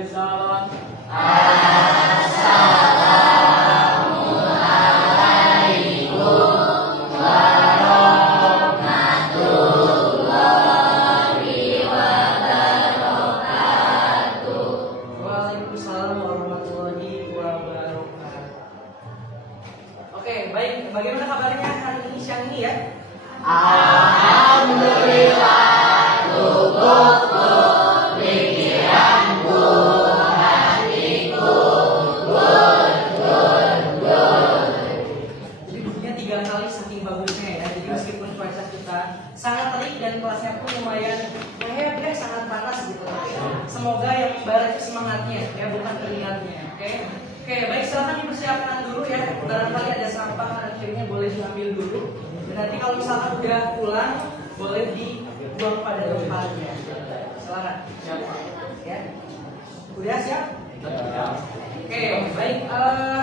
Waalaikumsalam. Waalaikumsalam warahmatullahi wabarakatuh. Oke, baik. Bagaimana kabarnya hari ini siang ini ya? Alhamdulillah, tubuhku, pikiranku, hatiku, Jadi bunyinya 3 kali saking bagusnya ya. Jadi meskipun cuaca kita sangat terik dan kelasnya pun lumayan ya sangat panas gitu. Semoga yang membara itu semangatnya ya, bukan keringatnya. Oke, baik, silakan dipersiapkan dulu ya. Barangkali ada sampah akhirnya boleh diambil dulu. Dan nanti kalau misalkan udah pulang boleh dibuang pada tempatnya. Silakan. Ya. Udah siap? Oke, baik.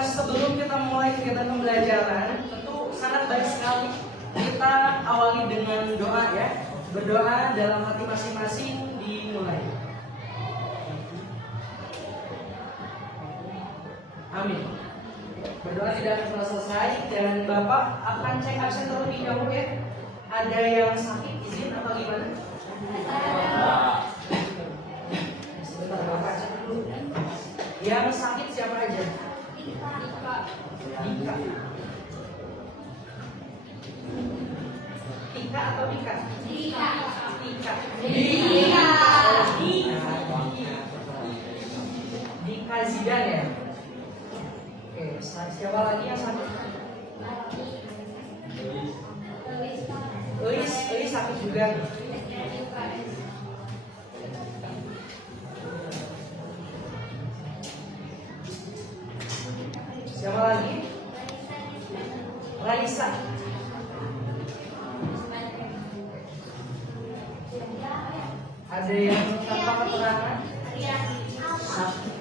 Sebelum kita mulai kegiatan pembelajaran, tentu sangat baik sekali kita awali dengan doa ya. Berdoa dalam hati masing-masing dimulai. Amin. Berdoa tidak akan pernah selesai dan Bapak akan cek absen terlebih dahulu ya. Ada yang sakit izin atau gimana? Sebentar Bapak cek dulu. Yang sakit siapa aja? Dika. Tika atau Dika? Dika. Dika Zidan ya. Oke, siapa lagi yang sakit? Elis sakit juga. Siapa lagi? Raisa. Ada yang tanpa keterangan?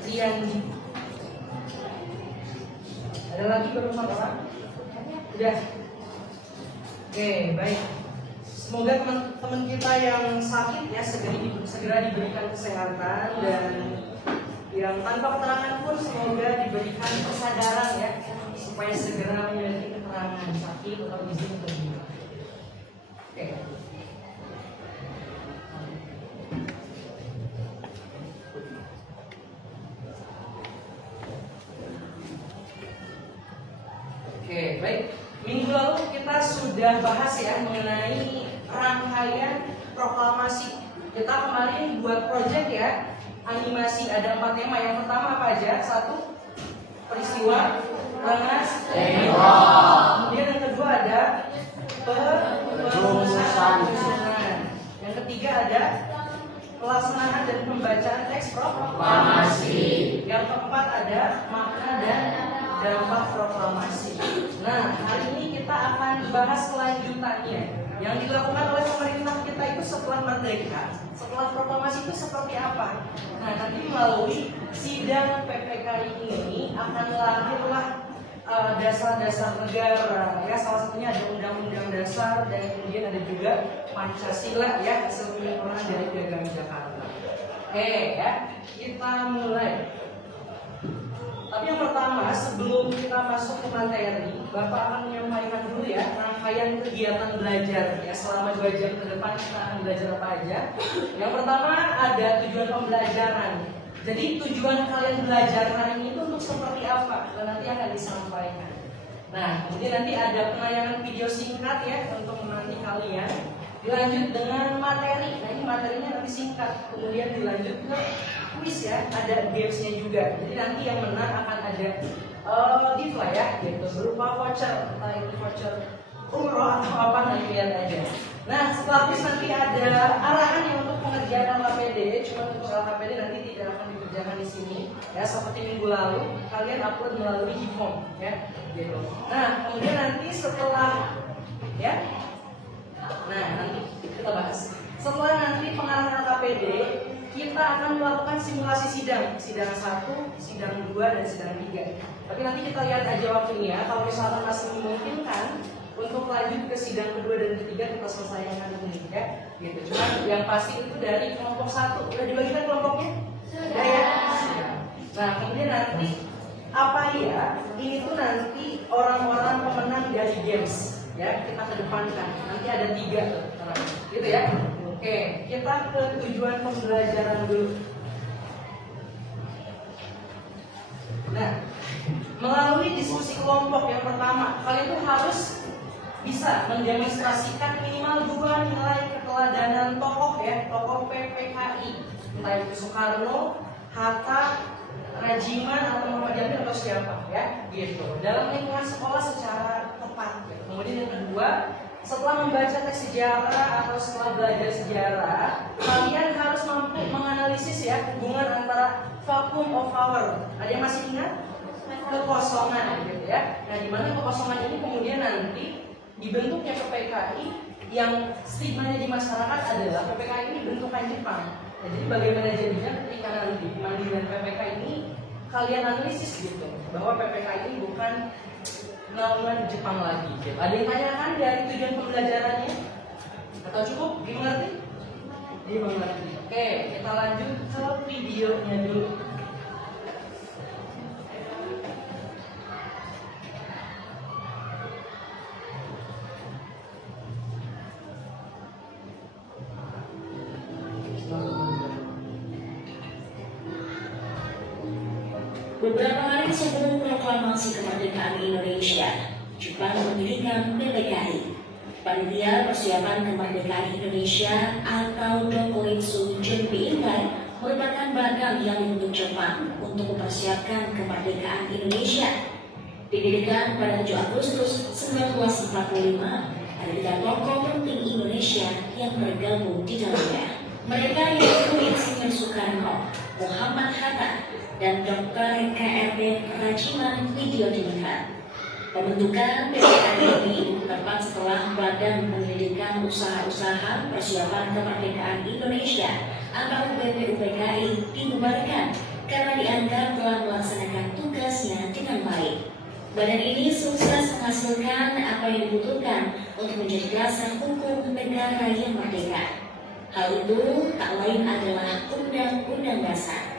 Riyandi. Ada lagi baru orang? Udah. Oke, baik. Semoga teman-teman kita yang sakit ya segera diberikan kesehatan, dan yang tanpa keterangan pun semoga diberikan kesadaran ya, supaya segera memiliki keterangan sakit atau izin kerja. Oke. Oke, baik. Minggu lalu kita sudah bahas ya mengenai rangkaian proklamasi. Kita kemarin buat project ya, animasi, ada 4 tema. Yang pertama apa aja? 1, peristiwa Rengas Dengklok. Kemudian yang kedua ada perumusan. Yang ketiga ada pelaksanaan dan pembacaan teks proklamasi. Yang keempat ada makna dan dampak proklamasi. Nah, hari ini kita akan bahas kelanjutannya yang dilakukan oleh pemerintah kita itu setelah merdeka, setelah proklamasi itu seperti apa. Nah, nanti melalui sidang PPKI ini akan lahirlah dasar-dasar negara ya, salah satunya ada Undang-Undang Dasar, dan kemudian ada juga Pancasila ya, hasil penyempurnaan dari Piagam Jakarta. Oke ya, kita mulai. Tapi yang pertama, sebelum kita masuk ke materi, Bapak akan menyampaikan dulu ya rangkaian kegiatan belajar ya, selama 2 jam ke depan kita akan belajar apa aja. Yang pertama ada tujuan pembelajaran. Jadi tujuan kalian belajar hari ini itu untuk seperti apa? Dan nanti akan disampaikan. Nah, kemudian nanti ada penayangan video singkat ya untuk menanti kalian. Dilanjut dengan materi. Nah, ini materinya nanti singkat. Kemudian dilanjut ke kuis ya, ada gamesnya juga. Jadi nanti yang menang akan ada gift lah ya, gitu, berupa voucher, entah itu voucher umroh atau apa, nanti lihat aja. Nah, setelah kuis nanti ada arahan yang untuk pengerjaan LKPD. Cuma untuk LKPD nanti tidak akan dikerjakan di sini ya, seperti minggu lalu kalian upload melalui e-form ya, gitu. Nah, kemudian nanti setelah ya, nah nanti kita bahas. Setelah nanti pengarahan LKPD, kita akan melakukan simulasi sidang 1, sidang 2, dan sidang 3. Tapi nanti kita lihat aja waktunya. Kalau misalkan masih memungkinkan untuk lanjut ke sidang kedua dan ketiga, kita selesaikan dulu ya. Gitu. Cuma yang pasti itu dari kelompok 1 udah dibagikan kelompoknya. Sudah ya? Nah, kemudian nanti apa ya? Ini tuh nanti orang-orang pemenang dari games ya, kita kedepankan. Nanti ada 3 tuh, gitu ya. Oke, kita ke tujuan pembelajaran dulu. Nah, melalui diskusi kelompok yang pertama, kalian tuh harus bisa mendemonstrasikan minimal 2 nilai keteladanan tokoh ya, tokoh PPKI, entah itu Soekarno, Hatta, Rajiman atau Muhammad Jamil atau siapa ya, gitu. Dalam lingkungan sekolah secara tepat. Gitu. Kemudian yang kedua, setelah membaca teks sejarah atau setelah belajar sejarah, kalian harus mampu menganalisis ya hubungan antara vacuum of power. Ada yang masih ingat? Kekosongan, gitu ya. Nah, di mana kekosongan ini kemudian nanti dibentuknya PPKI yang stigmanya di masyarakat adalah PPKI ini bentukan Jepang. Nah, jadi bagaimana jadinya ketika nanti mandirian PPK ini kalian analisis gitu bahwa PPK ini bukan naungan Jepang lagi. Gitu. Ada yang tanyakan dari tujuan pembelajarannya? Atau cukup dimengerti? Dimengerti. Oke, kita lanjut ke videonya dulu. Beberapa hari sebelum proklamasi kemerdekaan Indonesia, Jepang mendirikan PPKI, Panitia Persiapan Kemerdekaan Indonesia atau Dokuritsu Junbi Inkai, merupakan badan yang dibentuk Jepang untuk mempersiapkan kemerdekaan Indonesia. Didirikan pada 7 Agustus 1945, ada 3 tokoh penting Indonesia yang tergabung di dalamnya. Mereka yaitu Insinyur Soekarno, Muhammad Hatta, dan Dr. KRD Rajiman Widyodiningrat. Pembentukan PPKI ini tepat setelah Badan Penyelidikan Usaha-Usaha Persiapan Kemerdekaan Indonesia atau BPUPKI dibubarkan karena dianggap telah melaksanakan tugasnya dengan baik. Badan ini sukses menghasilkan apa yang dibutuhkan untuk menjadi dasar hukum negara yang merdeka. Hal itu tak lain adalah Undang-Undang Dasar.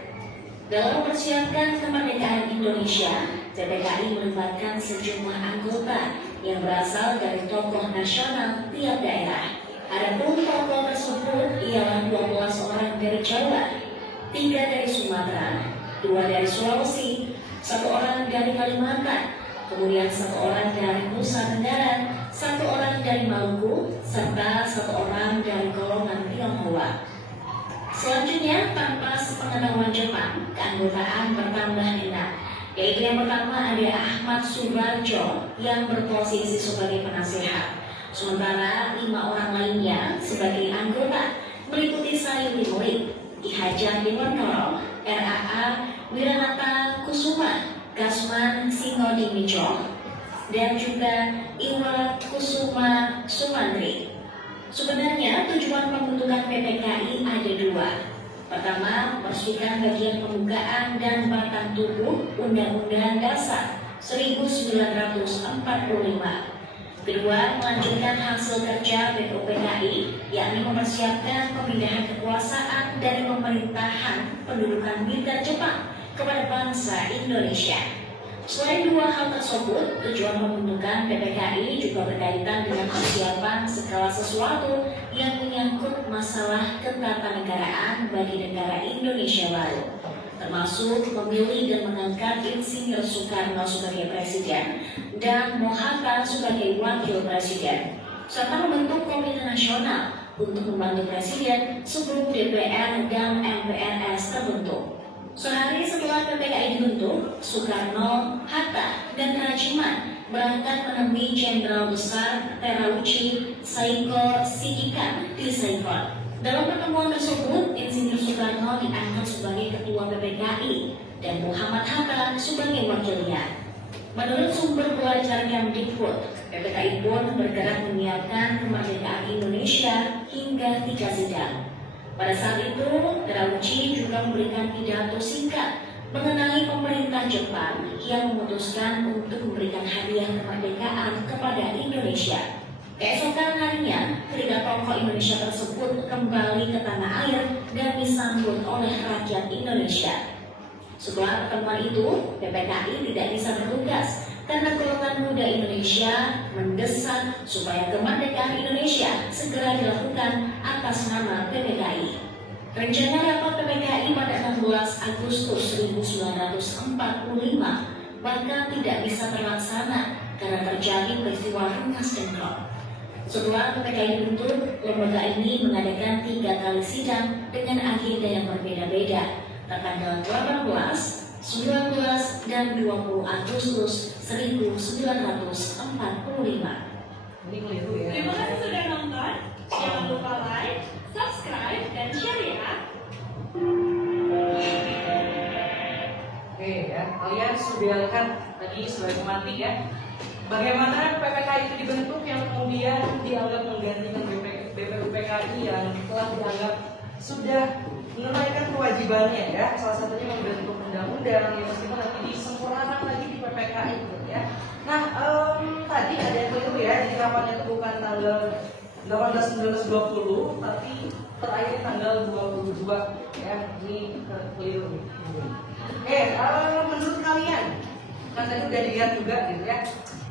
Dalam mempersiapkan kemerdekaan Indonesia, PPKI melibatkan sejumlah anggota yang berasal dari tokoh nasional tiap daerah. Adapun tokoh tersebut ialah 12 orang dari Jawa, 3 dari Sumatera, 2 dari Sulawesi, 1 orang dari Kalimantan, kemudian 1 orang dari Nusa Tenggara, 1 orang dari Maluku, serta 1 orang dari golongan Tionghoa. Selanjutnya, tanpa sepengetahuan Jepang, keanggotaan bertambah 6, yaitu yang pertama ada Ahmad Subarjo yang berposisi sebagai penasehat, sementara 5 orang lainnya sebagai anggota meliputi Sayuri Murid, Ki Hajar Dewantoro, RAA Wiranata Kusuma, Kasman Singodimijo, dan juga Iwa Kusuma Sumantri. Sebenarnya tujuan pembentukan PPKI ada 2. Pertama, meresmikan bagian pembukaan dan batang tubuh Undang-Undang Dasar 1945. Kedua, melanjutkan hasil kerja BPUPKI, yakni mempersiapkan pemindahan kekuasaan dari pemerintahan pendudukan militer Jepang kepada bangsa Indonesia. Selain 2 hal tersebut, tujuan pembentukan PPKI juga berkaitan dengan persiapan segala sesuatu yang menyangkut masalah ketatanegaraan bagi negara Indonesia baru, termasuk memilih dan mengangkat Insinyur Soekarno sebagai presiden dan Hatta sebagai wakil presiden, serta membentuk komite nasional untuk membantu presiden sebelum DPR dan MPRS terbentuk. Sehari setelah PPKI dibentuk, Soekarno, Hatta, dan Rajiman berangkat menemui Jenderal Besar Terauchi Saiko Shikikan di Saigon. Dalam pertemuan tersebut, Insinyur Soekarno diangkat sebagai ketua PPKI dan Muhammad Hatta sebagai wakilnya. Menurut sumber pelajar Kemdikbud, PPKI pun bergerak menyiapkan kemerdekaan Indonesia hingga 3 sidang. Pada saat itu, Terauchi juga memberikan pidato singkat mengenai pemerintah Jepang yang memutuskan untuk memberikan hadiah kemerdekaan kepada Indonesia. Keesokan harinya, ketiga tokoh Indonesia tersebut kembali ke tanah air dan disambut oleh rakyat Indonesia. Setelah pertemuan itu, PPKI tidak bisa bertugas karena golongan muda Indonesia mendesak supaya kemerdekaan Indonesia segera dilakukan atas nama PPKI. Rencana rapat PPKI pada 16 Agustus 1945 bahkan tidak bisa terlaksana karena terjadi peristiwa Rengas Dengklok. Setelah PPKI dibentuk, lembaga ini mengadakan 3 kali sidang dengan agenda yang berbeda-beda, tertanggal 18, 19, dan 20 Agustus 1945. Ini keliru ya. Terima kasih sudah nonton. Jangan lupa like, subscribe, dan share ya. Oke ya, kalian sudah lihat tadi sebagai pemantik ya. Bagaimana PPKI itu dibentuk yang kemudian dianggap menggantikan BPUPKI yang telah dianggap sudah menunaikan kewajibannya ya. Salah satunya membentuk undang-undang yang meskipun nanti disempurnakan lagi di PPKI gitu ya. Nah, tadi ada yang keliru ya. Jadi rapat itu bukan tanggal 18, 19, 20, tapi terakhir tanggal 22 ya. Ini keliru. Oke, menurut kalian kan tadi udah dilihat juga gitu ya.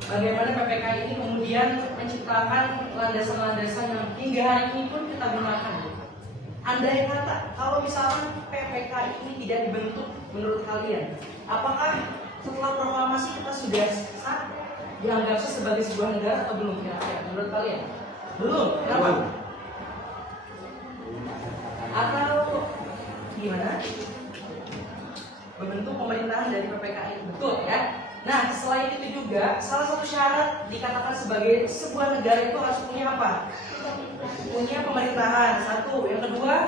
Bagaimana PPKI ini kemudian menciptakan landasan-landasan yang hingga hari ini pun kita gunakan. Andai kata, kalau misalnya PPKI ini tidak dibentuk, menurut kalian, apakah setelah proklamasi kita sudah sah dianggap sebagai sebuah negara atau belum? Kira-kira menurut kalian? Belum. Kenapa? Atau gimana? Berbentuk pemerintahan dari PPKI, betul ya? Nah, selain itu juga, salah satu syarat dikatakan sebagai sebuah negara itu harus punya apa? Punya pemerintahan, satu. Yang kedua,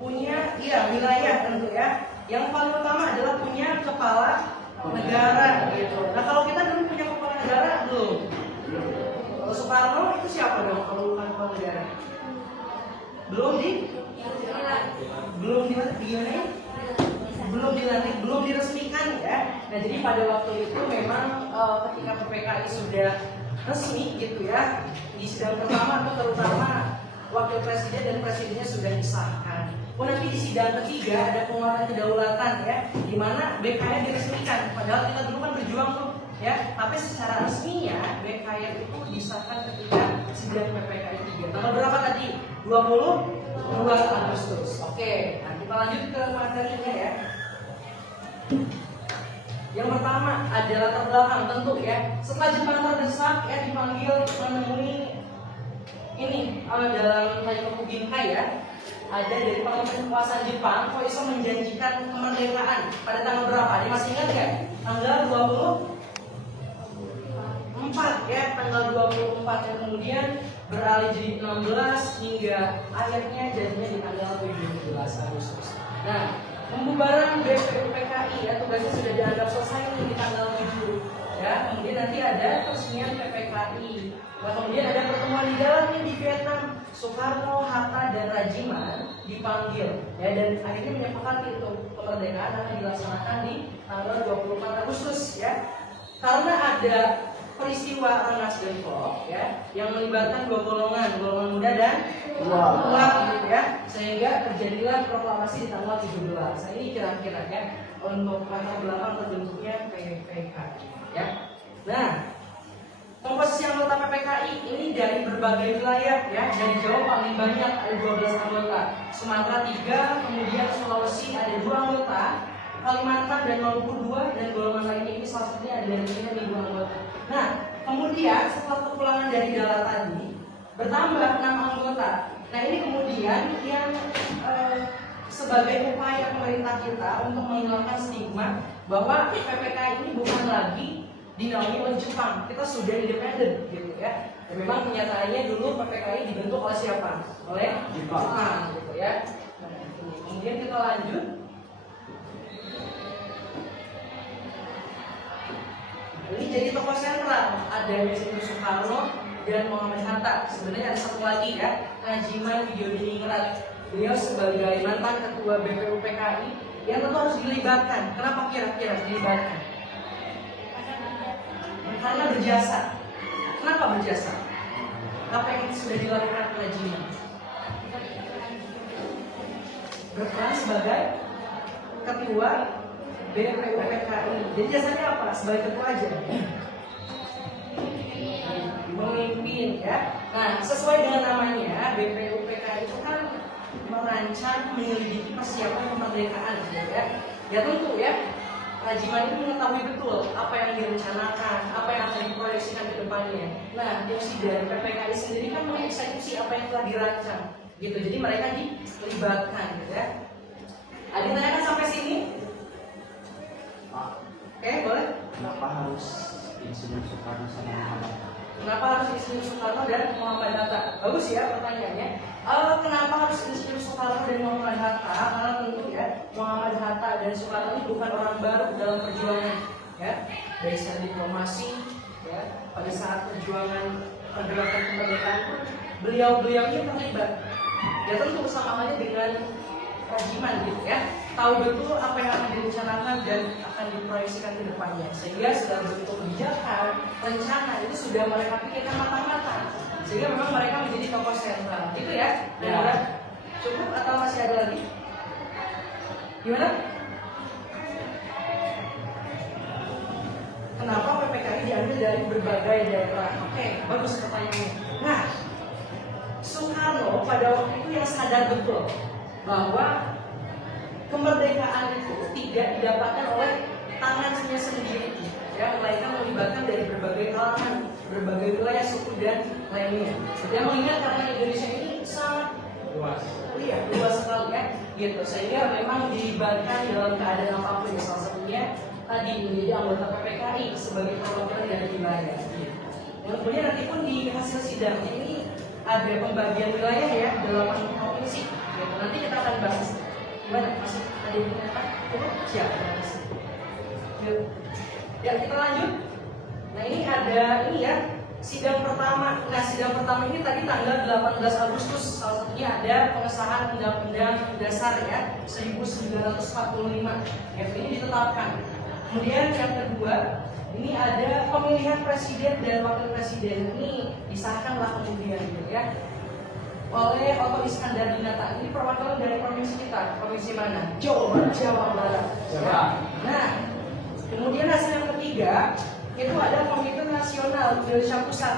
punya wilayah tentu ya. Yang paling utama adalah punya kepala negara gitu. Nah, kalau kita dulu punya kepala negara belum? Kalau Soekarno itu siapa dong kalau bukan kepala negara? Belum dilantik, belum diresmikan ya. Nah, jadi pada waktu itu memang ketika PPKI sudah resmi gitu ya, di sidang pertama itu terutama wakil presiden dan presidennya sudah disahkan. Nanti di sidang ketiga ada penguatan kedaulatan ya, di mana BKI diresmikan. Padahal kita dulu kan berjuang tuh ya, tapi secara resminya BKI itu disahkan ketika sidang PPKI 3. Tanggal berapa tadi? 22 Agustus. Oke, nah kita lanjut ke materinya ya. Yang pertama adalah terbelakang tentu ya. Setelah Jepang terdesak ya dipanggil menemui ini dalam Taikoku Ginkai ya. Ada dari parlemen kekuasaan Jepang kok bisa menjanjikan kemerdekaan pada tanggal berapa? Dia masih ingat ya? Tanggal 24 ya, tanggal 24 yang kemudian beralih jadi 16 hingga akhirnya jadinya di tanggal 17 Agustus. Nah, pembubaran BPUPKI ya tugasnya sudah dianggap selesai di tanggal 7 ya. Kemudian nanti ada peresmian PPKI. Nah, kemudian ada pertemuan di dalam di Vietnam. Soekarno, Hatta, dan Rajiman dipanggil ya, dan akhirnya menyepakati itu kemerdekaan akan dilaksanakan di tanggal 24 Agustus ya. Karena ada peristiwa Rengas Dengklok ya yang melibatkan dua golongan muda dan tua gitu ya, sehingga terjadilah proklamasi di tanggal 17. Nah, ini kira-kira ya untuk latar belakang terbentuknya PPKI ya. Nah, komposisi anggota PPKI ini dari berbagai wilayah ya. Dari Jawa paling banyak ada 12 anggota, Sumatera 3, kemudian Sulawesi ada 2 anggota, Kalimantan dan Maluku 2, dan golongan lainnya ini salah satunya ada dari Aceh 2 anggota. Nah, kemudian setelah kepulangan dari Dala tadi bertambah 6 anggota. Nah, ini kemudian yang sebagai upaya pemerintah kita untuk menghilangkan stigma bahwa PPKI ini bukan lagi dinaungi oleh Jepang, kita sudah independen gitu ya. Dan memang kenyataannya dulu PPKI dibentuk oleh siapa? Oleh Jepang gitu ya. Nah, kemudian kita lanjut. Ini jadi tokoh sentral, ada Yaitu Soekarno dan Muhammad Hatta. Sebenarnya ada satu lagi ya, Najiman Widyodiningrat. Beliau sebagai mantan ketua BPUPKI yang tentu harus dilibatkan. Kenapa kira-kira dilibatkan? Karena berjasa. Kenapa berjasa? apa yang sudah dilakukan Rajiman? Berperan sebagai ketua BPUPKI. Jadi jasanya apa? Sebagai ketua aja. Memimpin ya. Nah, sesuai dengan namanya, BPUPKI itu kan merancang menyelidiki persiapan kemerdekaan ya. Ya tentu ya, Rajiman itu mengetahui betul apa yang direncanakan, apa yang akan diproyeksikan ke depannya. Nah, fungsi dari PPKI sendiri kan mengeksekusi apa yang telah dirancang gitu. Jadi mereka dilibatkan gitu ya. Ada yang tanyakan sampai sini? Oke, boleh? Kenapa harus Insinyur Soekarno sama Muhammad? Kenapa harus Insinyur Soekarno dan Muhammad Hatta? Bagus ya pertanyaannya. Kenapa harus Insinyur Soekarno dan Muhammad Hatta? Karena tentu ya Muhammad Hatta dan Soekarno ini bukan orang baru dalam perjuangan, ya. Dari secara diplomasi, ya. Pada saat perjuangan pergerakan kemerdekaan pun beliau-beliau ini terlibat. Ya tentu sama halnya dengan Rajiman gitu ya. Tahu betul apa yang akan direncanakan dan akan diproyeksikan ke depannya. Sehingga segala bentuk kebijakan, rencana itu sudah mereka pikirkan matang-matang. Sehingga memang mereka menjadi tokoh sentral. Gitu ya? Ya. Cukup atau masih ada lagi? Gimana? Kenapa PPKI diambil dari berbagai daerah? Oke, bagus pertanyaannya. Nah, Soekarno pada waktu itu yang sadar betul bahwa kemerdekaan itu tidak didapatkan oleh tangannya sendiri, ya, melainkan melibatkan dari berbagai kalangan, berbagai wilayah, suku dan lainnya. Dia mengingat karena Indonesia ini sangat luas, luas sekali ya, gitu. Sehingga memang dilibatkan dalam keadaan apapun, ya, salah satunya tadi menjadi anggota PPKI sebagai perwakilan dari wilayah. Yang kemudian nanti pun di hasil sidangnya ini ada pembagian wilayah ya, 8 provinsi. Gitu. Nanti kita akan bahas. Gimana? Masih ada yang ditanyakan? Siap. Ya, kita lanjut. Nah, ini ada ini ya, sidang pertama. Nah, sidang pertama ini tadi tanggal 18 Agustus. Salah satunya ada pengesahan Undang-Undang Dasar ya, 1945. Ya, ini ditetapkan. Kemudian yang kedua, ini ada pemilihan presiden dan wakil presiden. Ini disahkanlah kemudian gitu ya, oleh Oto Iskandar Dinata. Ini perwakilan dari provinsi kita. Provinsi mana? Jawa Barat. Nah, kemudian hasil yang ketiga itu ada Komite Nasional Indonesia Pusat.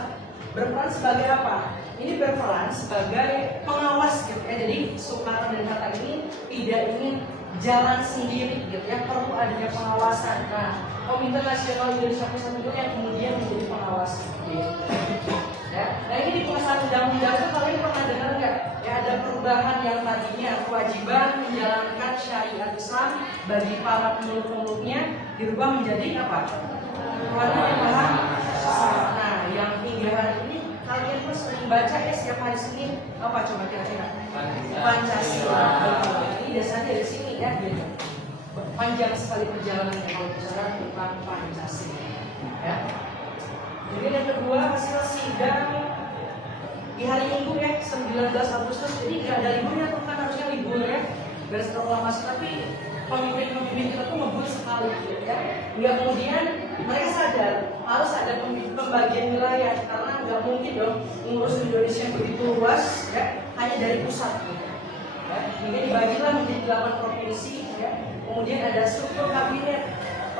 Berperan sebagai apa? Ini berperan sebagai pengawas gitu ya. Jadi Soekarno dan Hatta ini tidak ingin jalan sendiri gitu ya, perlu adanya pengawasan. Nah, Komite Nasional Indonesia Pusat itu yang kemudian menjadi pengawas gitu. Ya. Nah, ini di pengesahan undang-undang itu kalian pernah dengar nggak? Ya, ada perubahan yang tadinya kewajiban menjalankan syariat Islam bagi para pemeluk-pemeluknya dirubah menjadi apa? Kewajiban yang maha. Nah, yang hingga hari ini kalian pun sering baca ya setiap hari Senin apa coba kira-kira? Pancasila. Ini dasarnya dari sini ya, gitu. Panjang sekali perjalanannya kalau bicara tentang Pancasila. Ya. Jadi yang kedua hasil sidang di hari Minggu ya, 19 Agustus. Jadi nggak ada liburnya tuh, kan harusnya libur ya, garis proklamasi. Tapi pemimpin kita tuh ngebut sekali gitu ya. Hingga kemudian mereka sadar harus ada pembagian wilayah, karena nggak mungkin dong mengurus Indonesia yang begitu luas ya hanya dari pusat gitu. Ya, hingga dibagilah menjadi 8 provinsi ya. Kemudian ada struktur kabinet,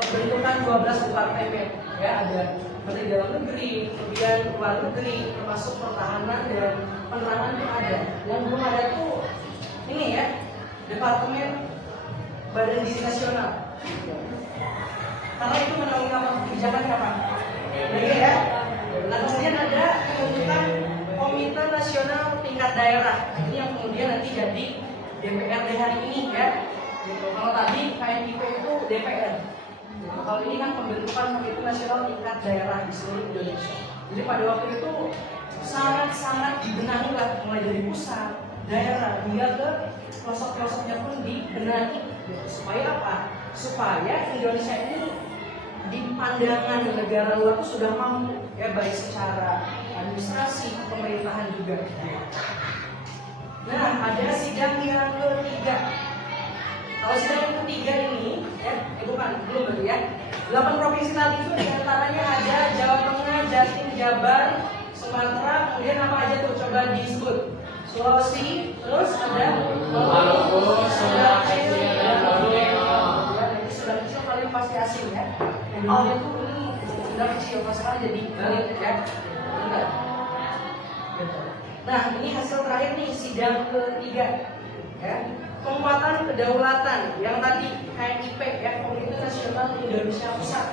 pembentukan 12 departemen ya, ada Menteri Dalam Negeri, kemudian Luar Negeri, termasuk pertahanan dan penerangan itu ada. Yang belum ada tuh ini ya, Departemen Badan Diri Nasional. Karena itu menaungi apa? Kebijakan apa? Ini ya. Nah, kemudian ada pembentukan Komite Nasional tingkat daerah. Ini yang kemudian nanti jadi DPRD hari ini ya. Gitu. Kalau tadi KNIP itu DPR. Kalau ini kan pembentukan Komite Nasional tingkat daerah di seluruh Indonesia. Jadi pada waktu itu sangat-sangat dibenahi lah, mulai dari pusat, daerah, hingga ke pelosok-pelosoknya pun dibenahi. Supaya apa? Supaya Indonesia ini di pandangan negara luar itu sudah mampu ya, baik secara administrasi, pemerintahan juga. Nah, ada sidang yang ketiga. Kalau sidang yang ketiga ini, bukan, belum berarti ya. 8 provinsi tadi itu diantaranya ada Jawa Tengah, Jatim, Jabar, Sumatera, kemudian apa aja tuh? Coba disebut. Sulawesi, terus ada Maluku, Sulawesi, dan Borneo. Ya, ini sudah kecil kalian pasti asing ya. Oh itu ini sudah kecil, masalah jadi balik ya. Enggak. Nah, ini hasil terakhir nih sidang ketiga ya. Penguatan kedaulatan yang tadi KNIP ya, Komite Nasional Indonesia Pusat.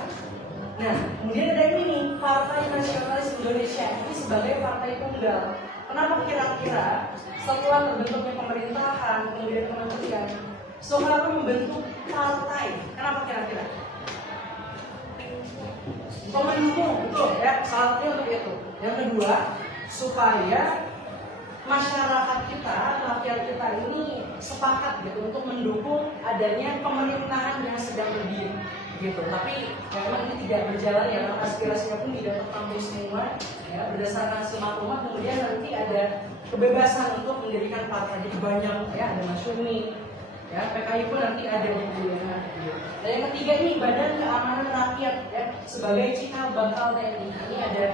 Nah, kemudian ada ini nih, Partai Nasionalis Indonesia ini sebagai partai tunggal. Kenapa kira-kira setelah terbentuknya pemerintahan, kemudian kementerian, Soekarno membentuk partai? Kenapa kira-kira? Mendukung, betul ya, salah satunya untuk itu. Yang kedua, supaya masyarakat kita, rakyat kita ini sepakat gitu untuk mendukung adanya pemerintahan yang sedang berdiri gitu. Tapi memang ini tidak berjalan ya, aspirasinya pun tidak tertampung semua ya, berdasarkan semaklumat. Kemudian nanti ada kebebasan untuk mendirikan partai, jadi banyak ya, ada Masyumi ya, PKI pun nanti ada di pilihan. Dan yang ketiga ini Badan Keamanan Rakyat ya, sebagai cikal bakal TNI. Ini ada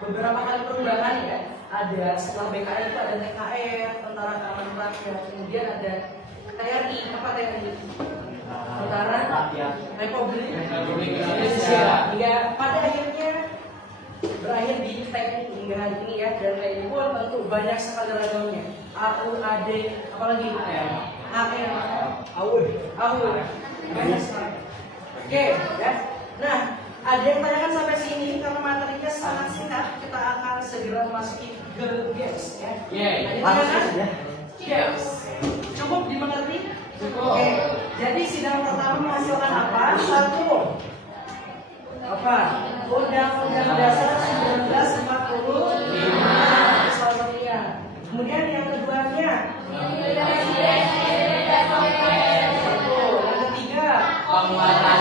beberapa kali perubahan ya. Ada setelah BKR itu ada TKR, Tentara Keamanan Rakyat, kemudian ada TRI, apa TRI? Tentara Republik Indonesia. Hingga pada akhirnya berakhir di TNI hingga hari ini ya. Dan TNI pun tentu banyak sekali ragamnya. AU, AD, apalagi AR, AU, banyak sekali. Oke ya. Nah, ada yang tanyakan sampai sini karena materinya sangat singkat, kita akan segera memasuki ke games ya. Ada games. Cukup dimengerti? Cukup. Oke. Jadi sidang pertama menghasilkan apa? Satu. Apa? Undang-Undang Dasar 1945. Salah satunya. Kemudian yang keduanya. Satu. Yang ketiga. Penguatan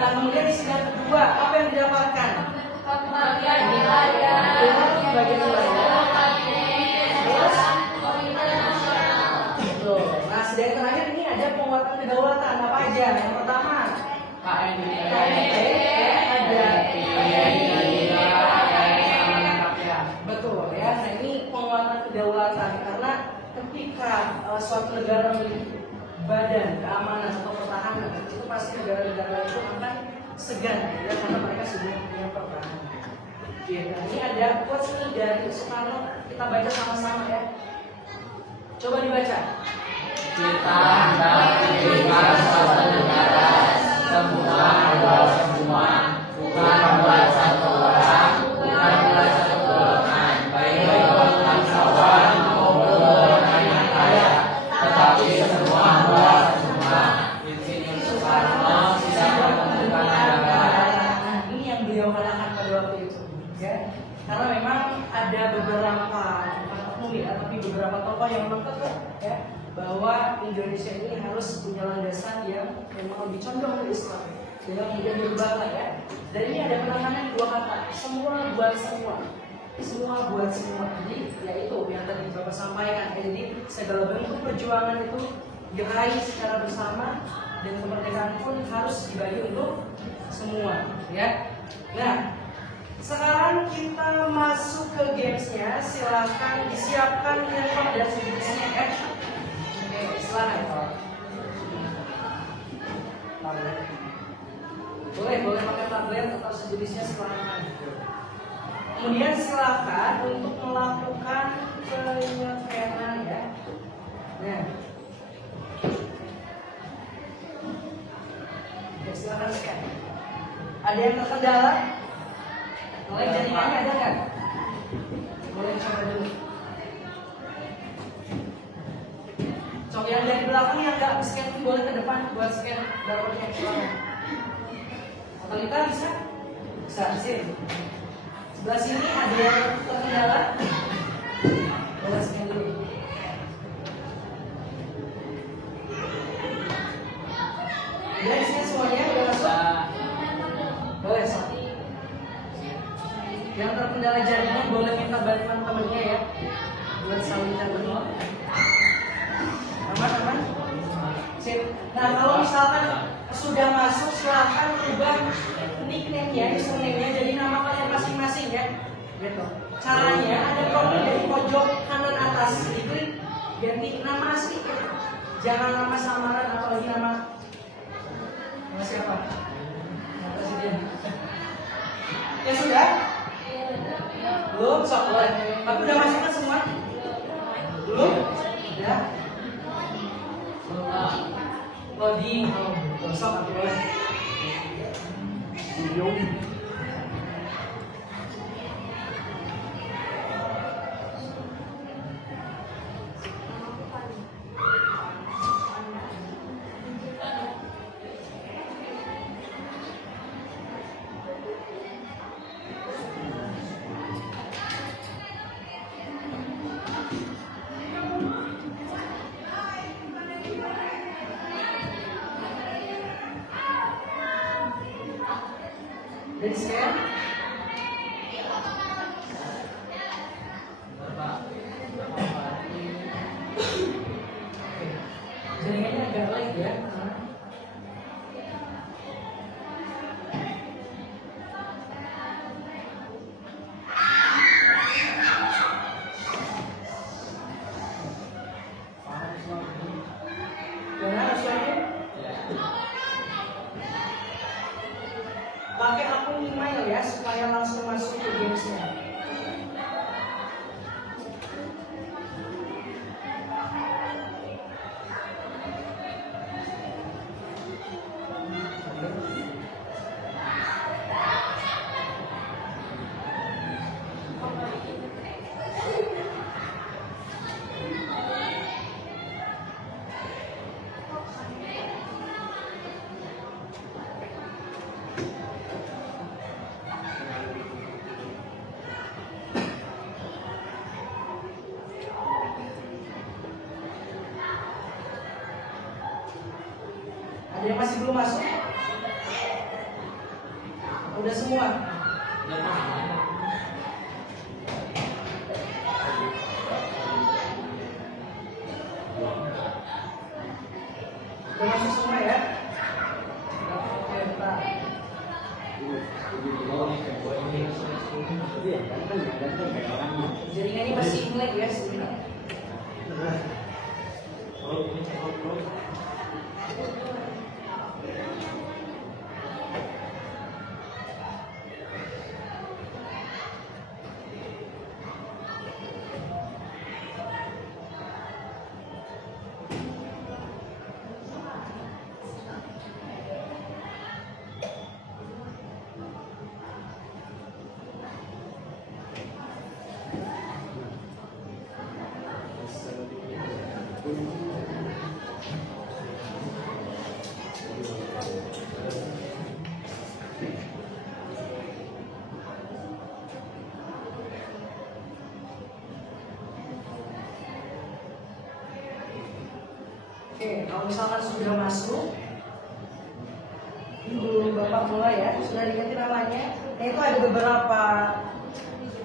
Nah, kemudian di sidang kedua, apa yang didapatkan? Pembagian wilayah. Bagian wilayah. Terus? Tuh. Nah, sidang terakhir ini ada penguatan kedaulatan. Apa aja? Yang pertama, KNIP, ada betul ya. Nah, ini penguatan kedaulatan karena ketika suatu negara memiliki badan keamanan atau pertahanan, itu pasti negara-negara itu akan segan ya, karena mereka sudah punya pertahanan. Ya, nah, ini ada quotes nih dari Soekarno, kita baca sama-sama ya. Coba dibaca. Kita hendak mendirikan suatu negara, semua adalah semua, bukan buat satu orang, bukan buat satu golongan, baik bangsawan maupun golongan yang kaya, tetapi semua buat semua. Insinyur Soekarno bisa membentukkan negara. Nah, ini yang beliau katakan pada waktu itu, ya. Karena memang ada beberapa oknum ya, tapi beberapa tokoh yang mengkekeh ya, bahwa Indonesia ini harus punya landasan yang memang lebih condong ke Islam, sehingga kemudian berubah ya. Dan ini ada penanganan dua kata, semua buat semua. Semua buat semua. Jadi ya itu yang tadi Bapak sampaikan ya, jadi segala bentuk perjuangan itu diraih secara bersama dan kemerdekaan pun harus dibagi untuk semua ya. Nah, sekarang kita masuk ke gamesnya. Silakan disiapkan handphone dan sejenisnya ya. Oke, silakan. Boleh pakai tablet atau sejenisnya silakan. Kemudian silakan untuk melakukan penyekenan ya. Nah, oke, silakan scan. Ada yang terkendala? Mulai jaringannya ada nggak? Boleh coba dulu. Coba yang dari belakang yang nggak scan boleh ke depan buat scan barcode-nya silakan. Kita bisa? Bisa sini. Sebelah sini ada yang terkendala? Boleh scan dulu. Udah isinya semuanya udah masuk? Boleh sok. Yang terkendala jaringan boleh minta bantuan temennya ya, buat salinkan betul. Aman? Sip. Nah, kalau misalkan sudah masuk, silakan ubah nickname-nya, username-nya jadi nama kalian masing-masing ya. Gitu. Caranya ada profil dari pojok kanan atas, diklik ganti nama asli. Jangan nama samaran atau lagi nama siapa? Nama presiden. Ya sudah? Belum, sok boleh. Tapi udah masukkan semua? Belum? Udah? Loading, sok aku boleh. Dari scan. Jaringannya agak lag ya. Benar suaranya? Pakai akun email ya supaya langsung masuk ke gamesnya. Ada yang masih belum masuk? Udah semua? Udah masuk semua ya? Oke, Pak. Jaringannya masih lag ya sebentar. Oke, kalau misalkan sudah masuk, dulu Bapak mulai ya, sudah diganti namanya. Nah itu ada beberapa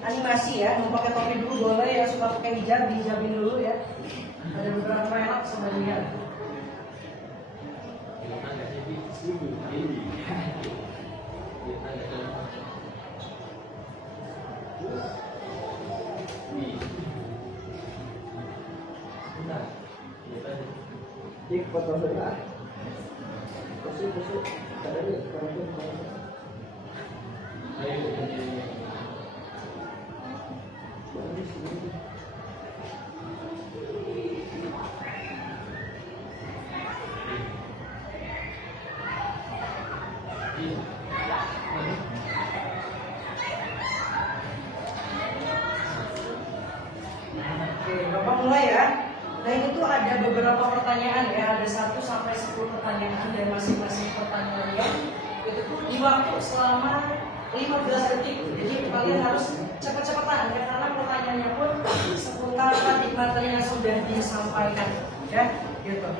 animasi ya, mau pakai topi dulu boleh ya, suka pakai hijab, dihijabin dulu ya. Ada beberapa enak sama dia. Cik foto saya. Pusuk. Kadang Oke, Bapak mulai ya. Nah itu tuh ada beberapa pertanyaan ya, ada 1 sampai 10 pertanyaan dan masing-masing pertanyaannya itu tuh di waktu selama 15 detik. Jadi kalian harus cepat-cepatan ya, karena pertanyaannya pun seputar materi yang sudah disampaikan ya, gitu.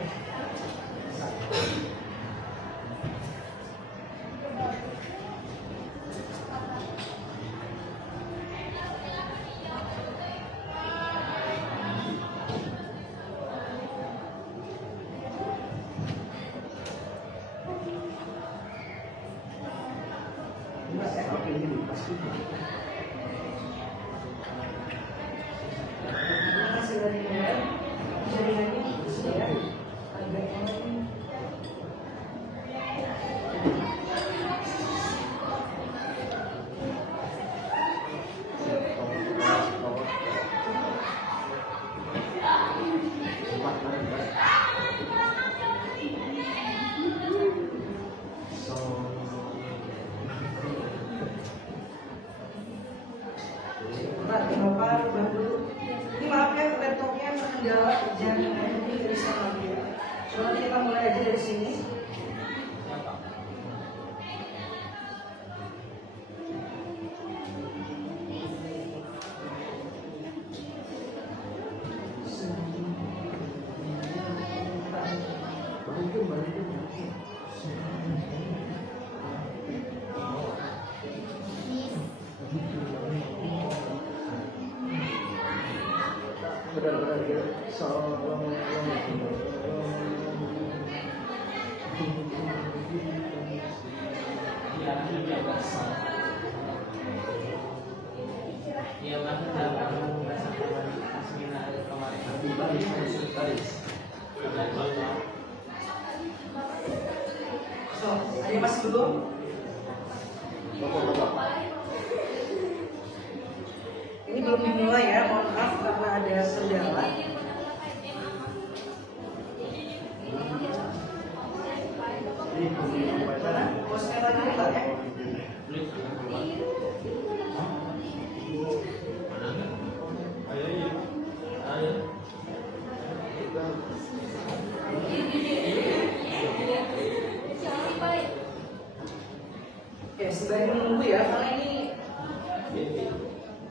Bentar, Bapak bantu. Ini maaf ya, laptopnya terkendala, jangan ini dari sana lagi ya. So, nanti kita mulai aja dari sini. Benar-benar ya. Iya lah, dalam merasakan seminar kemarin. So, ada yang masih belum? Ini belum dimulai ya, mohon maaf karena ada kendala. Bosnya tadi enggak ya? Oke, sembari menunggu ya, karena ini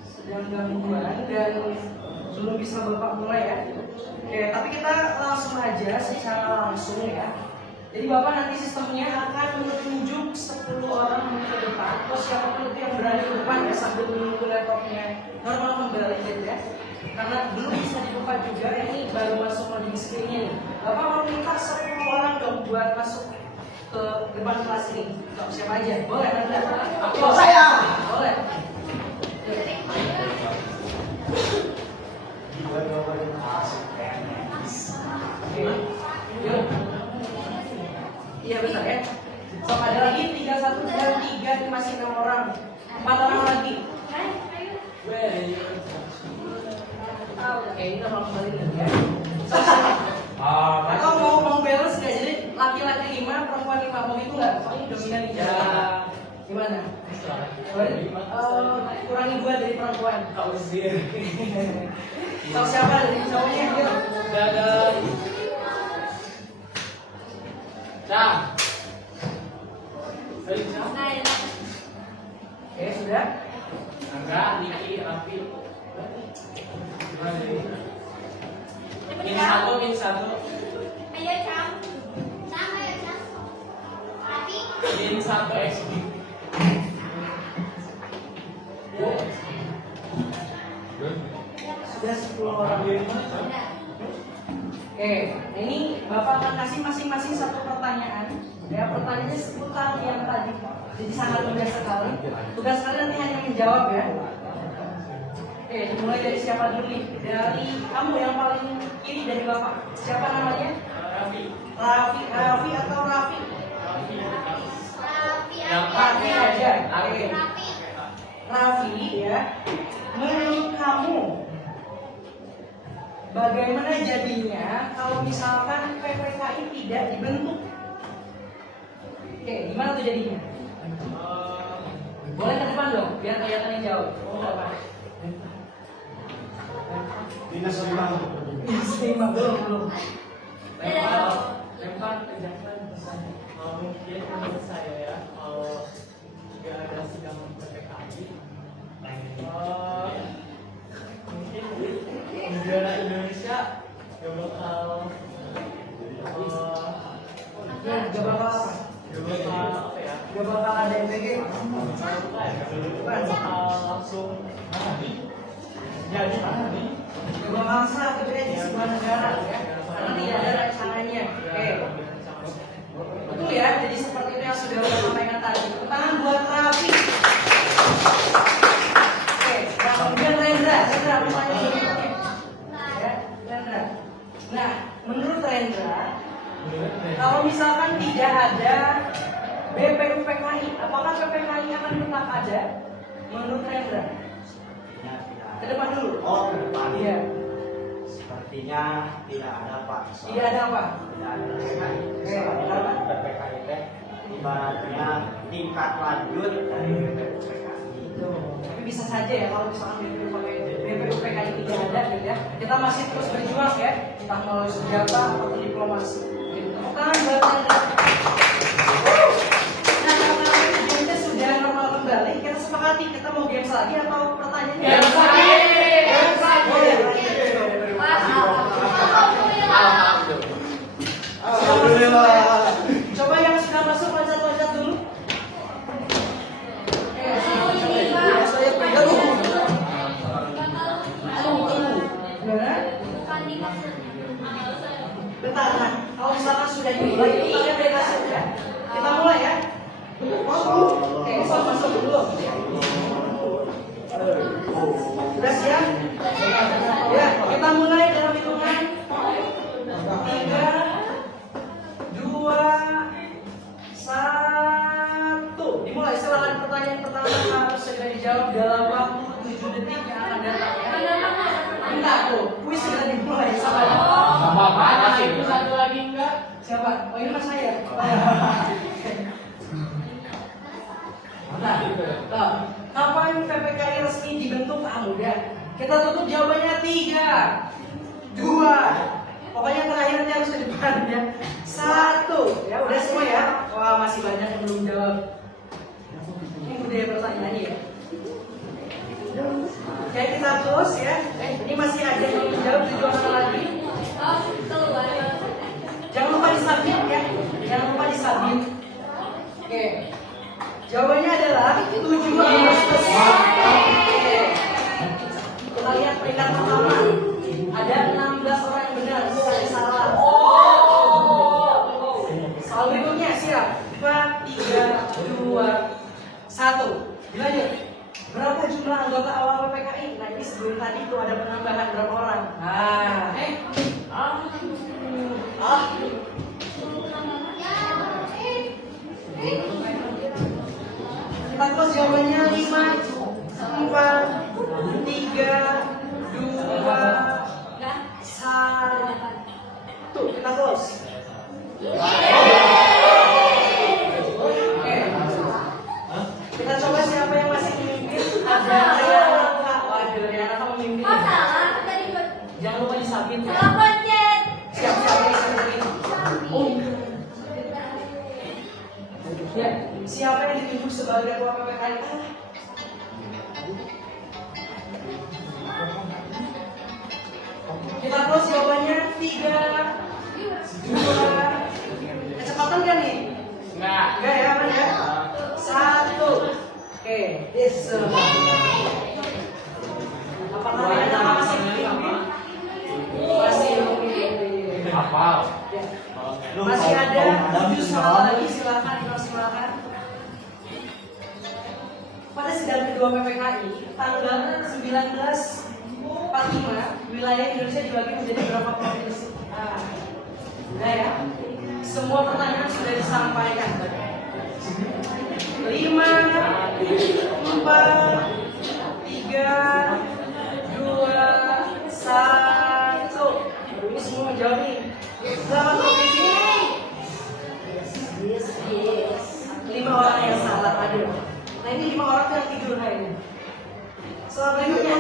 sedang gangguan dan belum bisa Bapak mulai ya. Oke, tapi kita langsung aja secara langsung ya. Jadi Bapak nanti sistemnya akan menunjuk 10 orang ke depan, atau siapapun itu yang berada di depan ya sambil menunggu laptopnya normal kembali ya. Karena belum bisa dibuka juga, ini baru masuk loading screen-nya nih. Bapak mau minta 10 orang dong buat masuk ke depan kelas ini. Kok siapa aja? Boleh Anda? Oh, saya. Boleh. Yuk. Iya benar ya. So ada lagi 31 dan 3 ini masih 6 orang. 4 orang lagi. Oke, kita mau kembali lagi ya. Atau mau balance nggak? Jadi laki-laki 5, perempuan 5 mau itu nggak? Soalnya dominan nih. Gimana? Kurangi 2 dari perempuan. Kau sih. Tahu siapa dari cowoknya? Yuk. Dadah. Dah. Oke, sudah. Enggak, Niki, Rafi. Min satu. Ayo Cam. Sama ya Cam. Tapi Min satu XD. Sudah 10 orang. Oke, nah ini Bapak akan kasih masing-masing satu pertanyaan. Ya, pertanyaannya seputar yang tadi. Jadi sangat mudah sekali. Tugas kalian nanti hanya menjawab ya. Oke, dimulai dari siapa dulu nih? Dari kamu yang paling kiri dari Bapak. Siapa namanya? Rafi. Raffi atau Raffi? Raffi aja. Oke. Raffi ya. Menurut kamu bagaimana jadinya kalau misalkan PPKI tidak dibentuk? Oke, gimana tuh jadinya? Boleh ke depan dong, biar kelihatan yang jauh. Oh, enggak apa. Minus 5. Minus 5 belum. Lempar ke jangan. Mungkin menurut saya ya, jika ada sidang PPKI, mungkin negara Indonesia gak bakal Gak bakal apa? apa ya? Gak bakal ada MPG. Langsung jadi mana nih? Gak bakal sah kemudian di sebuah negara ya. Karena tidak ada rancangannya. Oke. Betul ya, jadi seperti itu yang sudah saya sampaikan tadi. Tepuk tangan buat Raffi. Oke, kemudian Rendra pertanyaan berikutnya. Ya, Rendra. Nah, menurut Rendra, kalau misalkan tidak ada BPUPKI, apakah PPKI akan tetap ada? Menurut Rendra? Ke depan dulu. Oh, ke depan. Iya. Sepertinya tidak ada, Pak. Tidak ada apa? Tidak ada PPKI. Kenapa? Soalnya PPKI teh ibaratnya tingkat lanjut dari PPKI. Tapi bisa saja ya kalau misalkan BPUPKI Kita masih terus berjuang ya, entah melalui senjata ataupun diplomasi. Tepuk tangan buat Anda. Nah, karena kita sudah normal kembali, kita sepakati kita mau games lagi atau pertanyaan? Games lagi. Alhamdulillah. Coba yang sudah masuk loncat-loncat dulu. Saya pegang. Benar? Bentar, nah, kalau misalkan sudah dimulai, itu kalian beri hasil ya. Kita mulai ya. Oke, masuk dulu. Sudah siap? Ya, kita mulai dalam hitungan 3, 2, 1. Dimulai. Silakan pertanyaan pertama harus segera dijawab dalam waktu 7 detik yang akan datang ya. Enggak tuh, kuis segera dimulai. Sabar. Sama mana sih? Itu satu lagi enggak? Siapa? Oh ini mas saya. Nah, kapan PPKI resmi dibentuk kamu ya? Kita tutup jawabannya 3, 2. Pokoknya terakhir nanti harus ke depan ya. 1. Ya udah semua ya. Wah masih banyak yang belum jawab. Ini budaya pertanyaannya ya. Oke kita terus ya. Ini masih ada yang belum jawab 7 orang lagi. Jangan lupa disubmit ya. Jangan lupa disubmit. Oke. Jawabannya adalah 7 Agustus. Oke. Kita lihat peringkat pertama. Ada 16 orang yang benar, sisanya salah. Soal berikutnya siap. 4, 3, 2, 1. Dilanjut. Berapa jumlah anggota awal PPKI? Nah ini sebelum tadi itu ada penambahan berapa orang? Nah, kita terus jawabannya 5, 4, 3, 2, 1. Kita close. Oke. Kita coba siapa yang masih memimpin. Ada Riana. Waduh, Riana kamu memimpin. Jangan lupa disubmit ya. Siap-siap yang disubmit. Ya, siapa yang ditunjuk sebagai ketua PPKI? Kita close jawabannya 3, 2. Kecepatan kan nih? Enggak. Enggak ya, aman ya? 1. Oke, this. Apakah Riana masih memimpin? Masih memimpin. Hafal. Ya. Masih ada 7 soal lagi, silakan silakan. Pada sidang kedua PPKI tanggal 1945 wilayah Indonesia dibagi menjadi berapa provinsi? Nah, udah ya. Semua pertanyaan sudah disampaikan. 5, 4, 3, 2, 1. Ini semua menjawab nih. Selamat provinsi. Yes. 5 orang yang salah ada. Nah ini 5 orang yang tidur kayaknya. Soal berikutnya.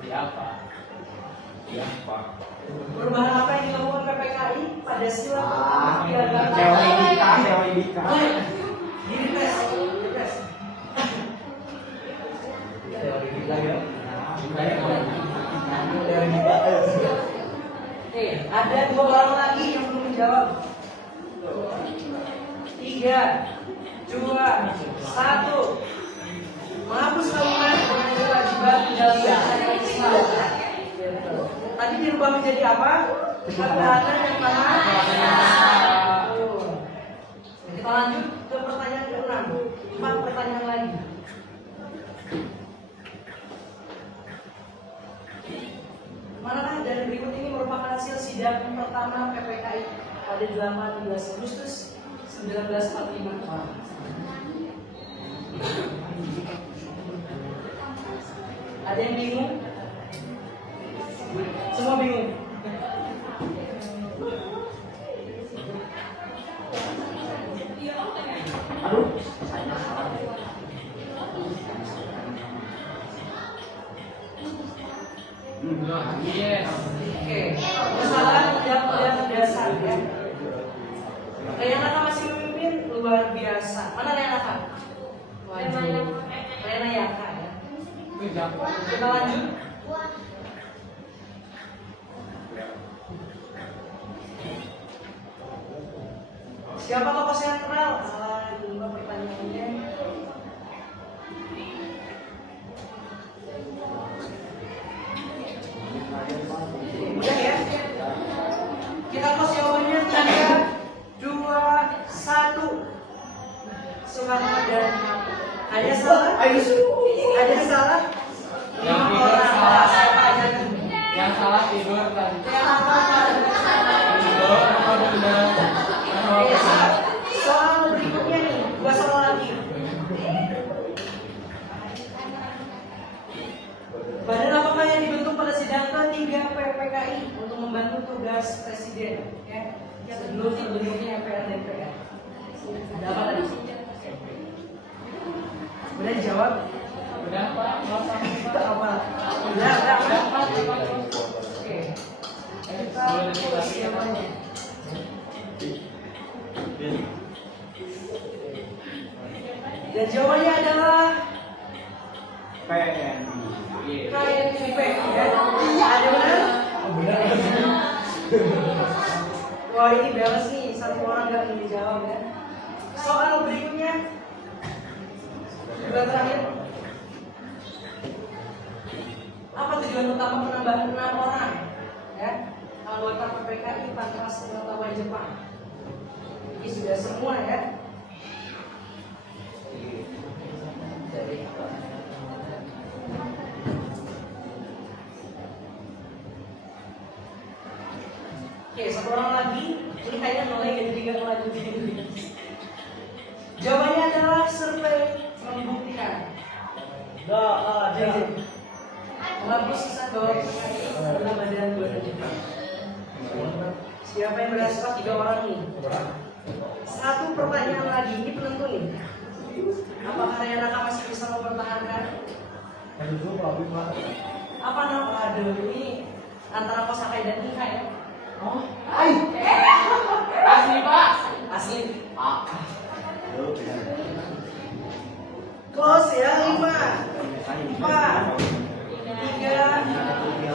Siapa? Perubahan apa yang dilakukan PPKI pada sila pertama Dewa Indika. Diri tes. Ada 2 orang lagi yang belum menjawab. 3, 2, 1. Menghapus kalimat dengan kewajiban tinggal di atas Islam. Tadi dirubah menjadi apa? Ketuhanan yang maha. Kita lanjut ke pertanyaan ke-6. 4 pertanyaan lagi. Manakah dari berikut ini merupakan hasil sidang pertama PPKI pada 18 Agustus 1945? Ada yang bingung? Semua bingung? Yes. Oke, masalah yang dasar ya. Renata masih memimpin luar biasa. Mana Renata? Rena Yaka ya. Kita lanjut. Siapa tokoh sentral? Dua pertanyaannya. Mudah ya. Kita pos jawabannya 3, 2, 1. Soekarno dan ada salah? Ada salah? Yang 5 tidur orang. salah. Siapa aja? Yang salah tidur tadi. Yang apa? Tidur apa benar? Oke, soal berikutnya nih, 2 soal lagi. Badan apakah yang dibentuk pada sidang ke-3 PPKI untuk membantu tugas presiden? Ya, sebelum terbentuknya MPR dan DPR. Ada apa tadi? Udah dijawab? Udah Pak, mau sampai Pak. Apa? Udah. Pak. Oke. Kita posisi yang mana? Dan jawabannya adalah KNP ya. Ada benar? Wah ini balance nih, satu orang nggak ingin dijawab ya. Soal berikutnya, juga terakhir. Apa tujuan utama penambahan 6 orang? Ya, anggota PPKI Pantras Pengetahuan Jepang. Ini sudah semua ya. Oke, satu orang lagi. Ini kayaknya nolnya jadi nggak lanjutin. Jawabannya adalah survei membuktikan. Menghapus sisa bawah dalam badan buatan Jepang. Siapa yang berhasil 3 orang nih? Satu pertanyaan lagi, ini penentu nih. Apakah Renata masih bisa mempertahankan? Apa nama? Aduh, ini antara Kosakai dan Nika ya? Oh, Asli Pak. asli. Close ya, 5, 4, 3,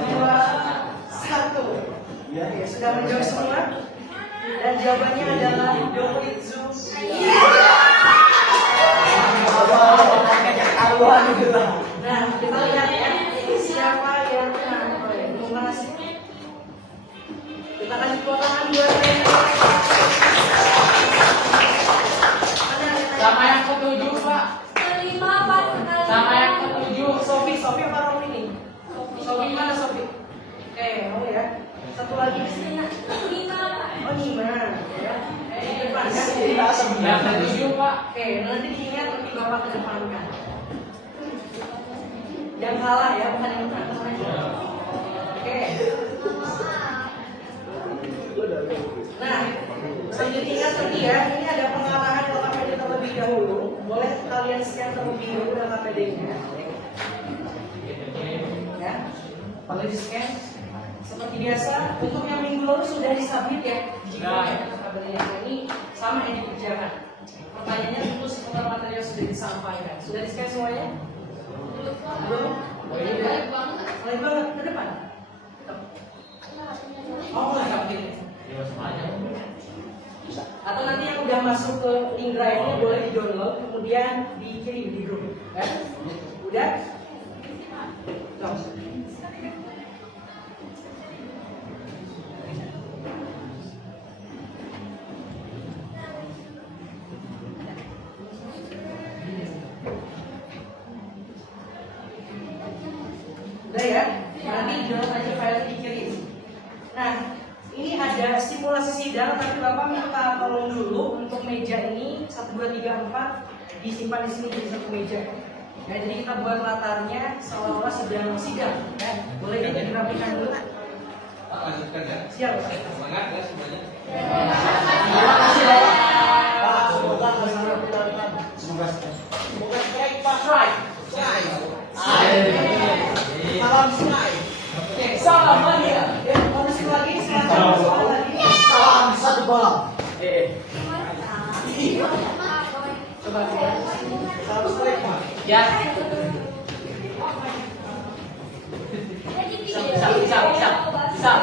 2, 1. Ya, sudah menjawab semua. Dan jawabannya adalah Doritsu. Nah, kita lihat ya, siapa yang menang. Kita kasih tepuk tangan buat Rena. Sama yang ketujuh Pak. Sama yang ketujuh. Sofi apa Romi nih? Sofi mana Sofi? Mau ya. Satu lagi istrinya. Oh Nima, ya. Di depan kan? Yang ketujuh Pak. Nanti diingat nanti bapak kedepankan. Yang kalah ya, bukan yang menang. Oke. Nah, selanjutnya ingat tadi ya, ini ada pengarahan KPD terlebih dahulu. Boleh kalian scan terlebih dahulu dan KPD-nya. Ya, boleh di scan. Seperti biasa, untuk yang minggu lalu sudah disubmit ya. Jika KPD-nya ini sama yang dikerjakan. Pertanyaannya tentu seputar materi yang sudah disampaikan. Sudah di scan semuanya? Belum? Baik banget, ke depan. Oh, nggak begini. Atau nanti yang udah masuk ke link drive-nya boleh di-download, kemudian dikirim di grup. Ya? Udah? Nah. Udah ya? Nanti di-download aja file dikirim. Nah, ini ada simulasi sidang, tapi Bapak minta tolong dulu untuk meja ini 1, 2, 3, 4 disimpan di sini jadi satu meja. Nah, jadi kita buat latarnya seolah-olah sidang, ya. Boleh kita dirapikan dulu. Pak, lanjutkan ya. Siap. Semangat ya semuanya. Terima kasih Bapak. Pak, semoga masalah penonton. Semoga strike Pak. Strike. Salam strike. Oke. Sama dia. Ya, kondisi lagi, silakan soal lagi. Salam satu bola. Coba ya. Satu strike. Ya. Bisa.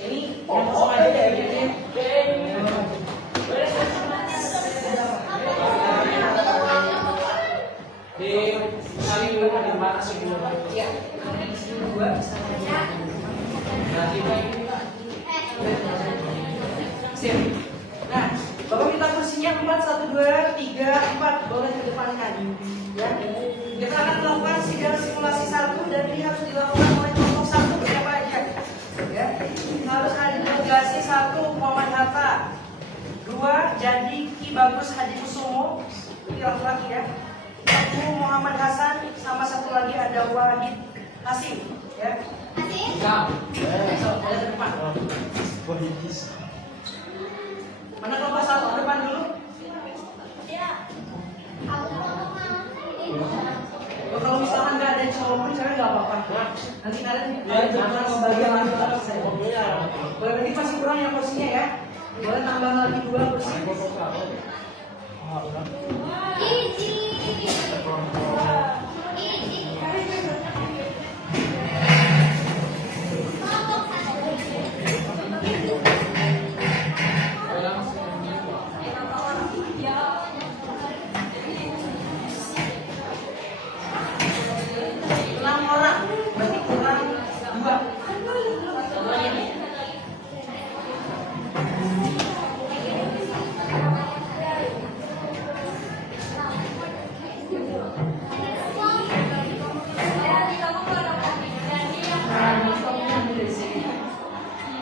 Ini yang sengaja ya ini. Di kali dulu di mana sih dulu? Ya, dua bisa aja. Sip. Nah, Bapak minta kursinya 4, 1, 2, 3, 4. Boleh kedepankan. Ya. Kita akan melakukan sidang simulasi 1 dan ini harus dilakukan oleh kelompok 1 siapa aja. Ya. Harus ada delegasi 1 Muhammad Hatta. 2 Jadi Ki Bagus Haji Kusumo. Ini laki-laki ya. 1 Muhammad Hasan sama 1 lagi ada Wahid Hasim. Ya. So, ada ke depan. Mana kelompok 1 ke depan dulu? Oh, kalau misalkan nggak ada cowok pun cewek nggak apa-apa. Nanti kalian jangan membagi lagi ke saya. Boleh berarti masih kurang yang kursinya ya. Boleh tambah lagi 2 kursi. Berarti kurang 2.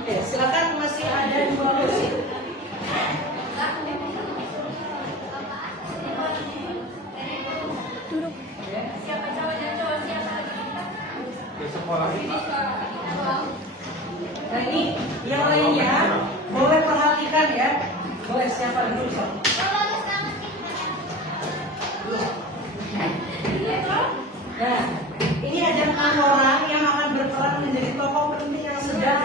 Oke, silakan masih ada 2 kursi. Nah ini yang lainnya boleh perhatikan ya. Boleh siapa dulu Sob? Nah ini ada 6 orang yang akan berperan menjadi tokoh penting yang sedang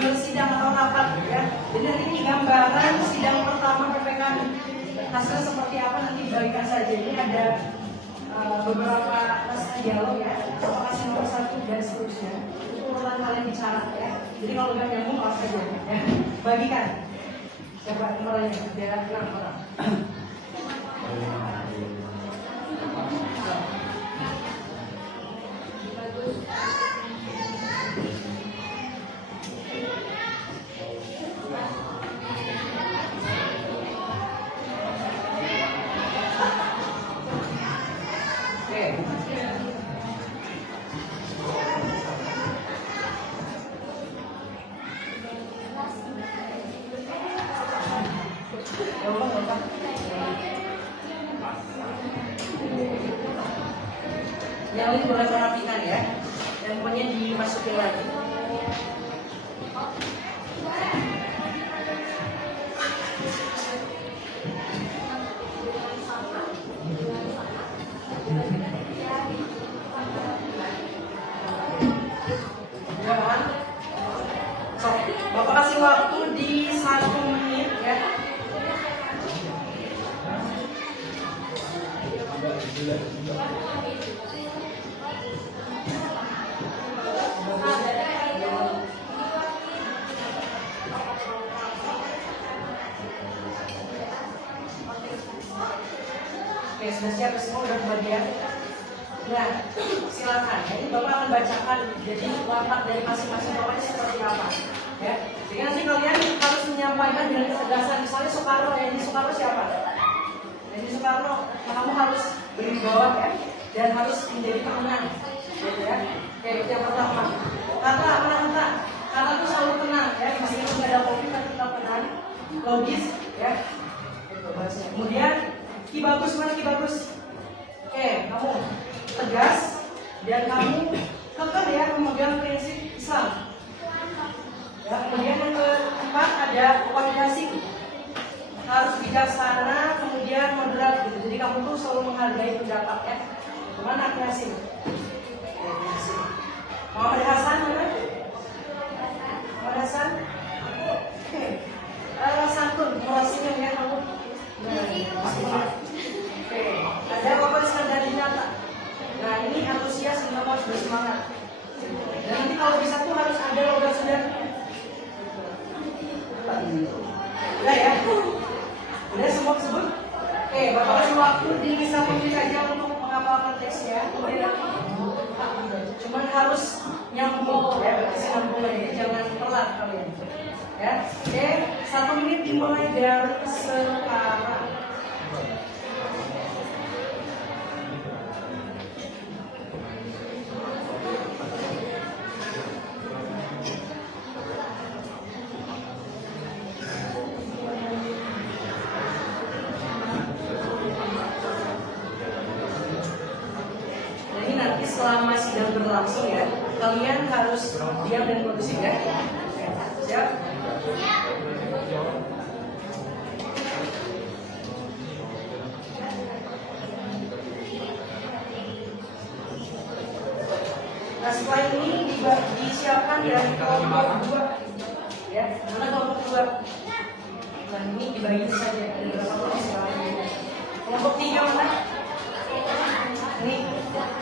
bersidang atau rapat ya. Jadi nanti ini gambaran sidang pertama PPKN. Hasil seperti apa nanti dibagikan saja. Ini ada beberapa naskah dialog ya. Bapak kasih nomor 1 dan seterusnya. Itu urutan kalian bicara ya. Jadi kalau nggak nyambung awas saja ya. Bagikan. Siapa nomornya? Biar 6 orang. Yang ini boleh perhatikan ya. Dan pokoknya dimasukin lagi. Ya kan? So, Bapak kasih waktu di 1 menit ya. Oke, sudah siap semua udah kebagian. Nah, silakan. Ini Bapak akan bacakan jadi rapat dari masing-masing bapaknya seperti apa. Ya, jadi nanti kalian harus menyampaikan dengan ketegasan. Misalnya Soekarno, ya ini Soekarno siapa? Jadi Soekarno, kamu harus berwibawa ya, dan harus menjadi pemenang. Gitu ya. Oke, itu yang pertama. Kata mana kata? Kata itu selalu tenang ya, meskipun nggak ada kopi tapi tetap tenang, logis ya. Itu bahasanya. Kemudian Ki Bagus, mana Ki Bagus? Oke, kamu tegas dan kamu kekeh ya memegang prinsip Islam. Ya, kemudian yang keempat ada komunikasi, harus bijaksana, kemudian moderat gitu. Jadi kamu tuh selalu menghargai pendapat ya. Mana Yasin? Muhammad Hasan mana? Muhammad Hasan? Oke. Santun, murasinya ya kamu. Oke. Ada Bapak Iskandar Dinata. Nah ini antusias, kamu harus bersemangat. Dan nanti kalau bisa tuh harus ada logam sudah. Udah ya? Udah semua sebut? Oke, Bapak kasih waktu di 1 menit aja untuk menghafalkan teksnya. Cuman harus nyambung ya, berarti nyambung aja, jangan telat kalian. Ya, oke, 1 menit dimulai dari sekarang. Selama sidang berlangsung ya, kalian harus diam dan kondusif ya. Siap? Nah setelah ini disiapkan dari kelompok 2 ya, mana kelompok 2? Nah ini dibagi saja, ada berapa kelompok sekarang? Kelompok 3 mana? Ini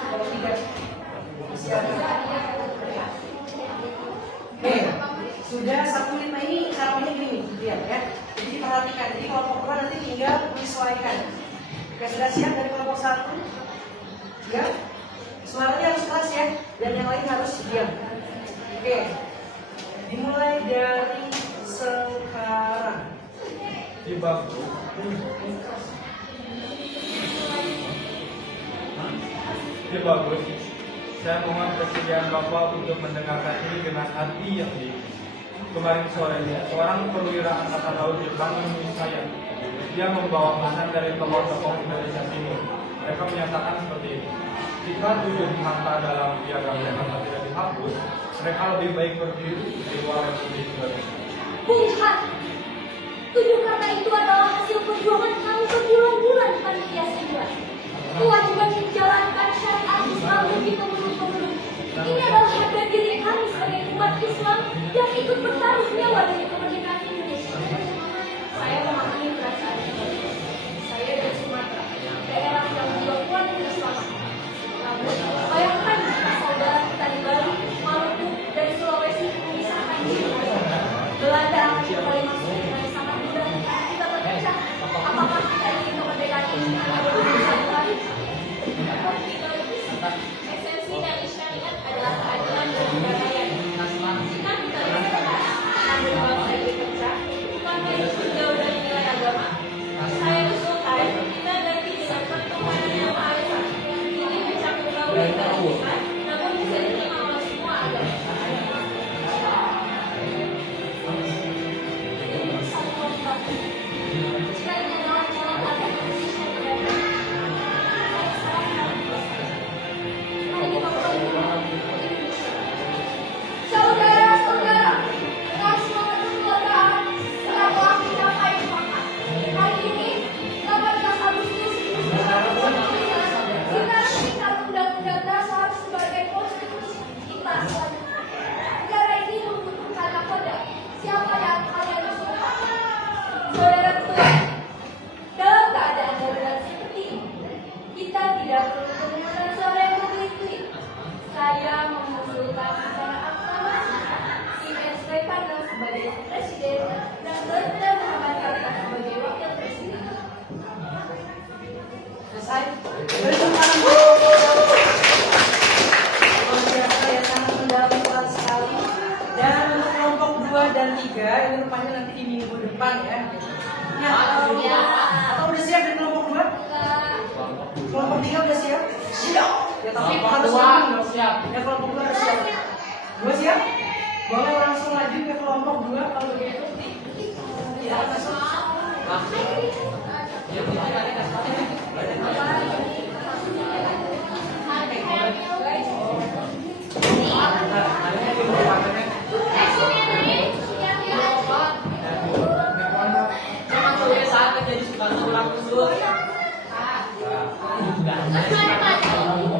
kelompok 3. Siapkan. Oke, sudah 1 menit. Nah ini caranya gini, lihat ya. Jadi perhatikan, jadi kelompok 2 nanti tinggal menyesuaikan. Oke, sudah siap dari kelompok 1? Ya, suaranya harus keras ya, dan yang lain harus diam. Oke, dimulai dari sekarang. Di bab. Ya bagus. Saya mohon kesediaan Bapak untuk mendengarkan ini dengan hati yang dingin. Kemarin sore, seorang perwira angkatan laut Jepang menemui saya. Dia membawa pesan dari tokoh-tokoh Indonesia Timur. Mereka menyatakan seperti ini. Jika 7 kata dalam piagam Jakarta tidak dihapus, mereka lebih baik berdiri di luar Republik Indonesia. Bukan. 7 kata itu adalah hasil perjuangan kami berbulan-bulan di panitia sembilan. Kewajiban menjalankan syariat Islam bagi pemeluk-pemeluk. Ini adalah harga diri kami sebagai umat Islam yang ikut bertaruh nyawa demi kemerdekaan Indonesia. Saya memahami perasaan ini. Saya dari Sumatera, daerah yang juga kuat Islam. Namun, bayangkan jika saudara kita di Bali, Maluku, dari Sulawesi memisahkan diri. Belanda, Kalimantan, yang sangat mudah kita berpecah. Apakah kita ingin kemerdekaan ini hanya berusaha satu kali? Esensi dari syariat adalah keadilan dan perdamaian. Jika kita bersepakat, namun bangsa berpecah, bukankah itu jauh dari nilai agama? Saya usulkan kita ganti dengan pertemuan yang Maha Esa. Ini mencakup gaul dan bukan, namun bisa diterima oleh semua agama. Jika ini adalah jalan agar Indonesia berdamai, saya sarankan mari kita kembali ke Indonesia. Saudara-saudara, dengan semangat kekeluargaan telah mencapai semangat. Hari ini, 18 Agustus 1945, kita mengikat Undang-Undang Dasar sebagai konstitusi kita selanjutnya. Negara ini membutuhkan nakoda. Siapa yang kalian usulkan? Saudara ketua, dalam keadaan darurat seperti ini, kita tidak perlu menggunakan suara yang berklik-klik. Saya mengusulkan secara aklamasi si S.W. Karno sebagai presiden dan Dr. Muhammad Hatta sebagai wakil presiden. Selesai. Bersemangat. Luar biasa ya, sangat mendalam sekali. Dan untuk kelompok 2 dan 3 ini rupanya nanti di minggu depan ya. Ya, atau udah siap di kelompok 2? Kelompok 3 udah siap? Siap. Ya tapi harus siap. Ya kelompok 2 harus siap. 2 siap? Boleh langsung lanjut ke kelompok 2 kalau begitu. Ya, masuk. Jangan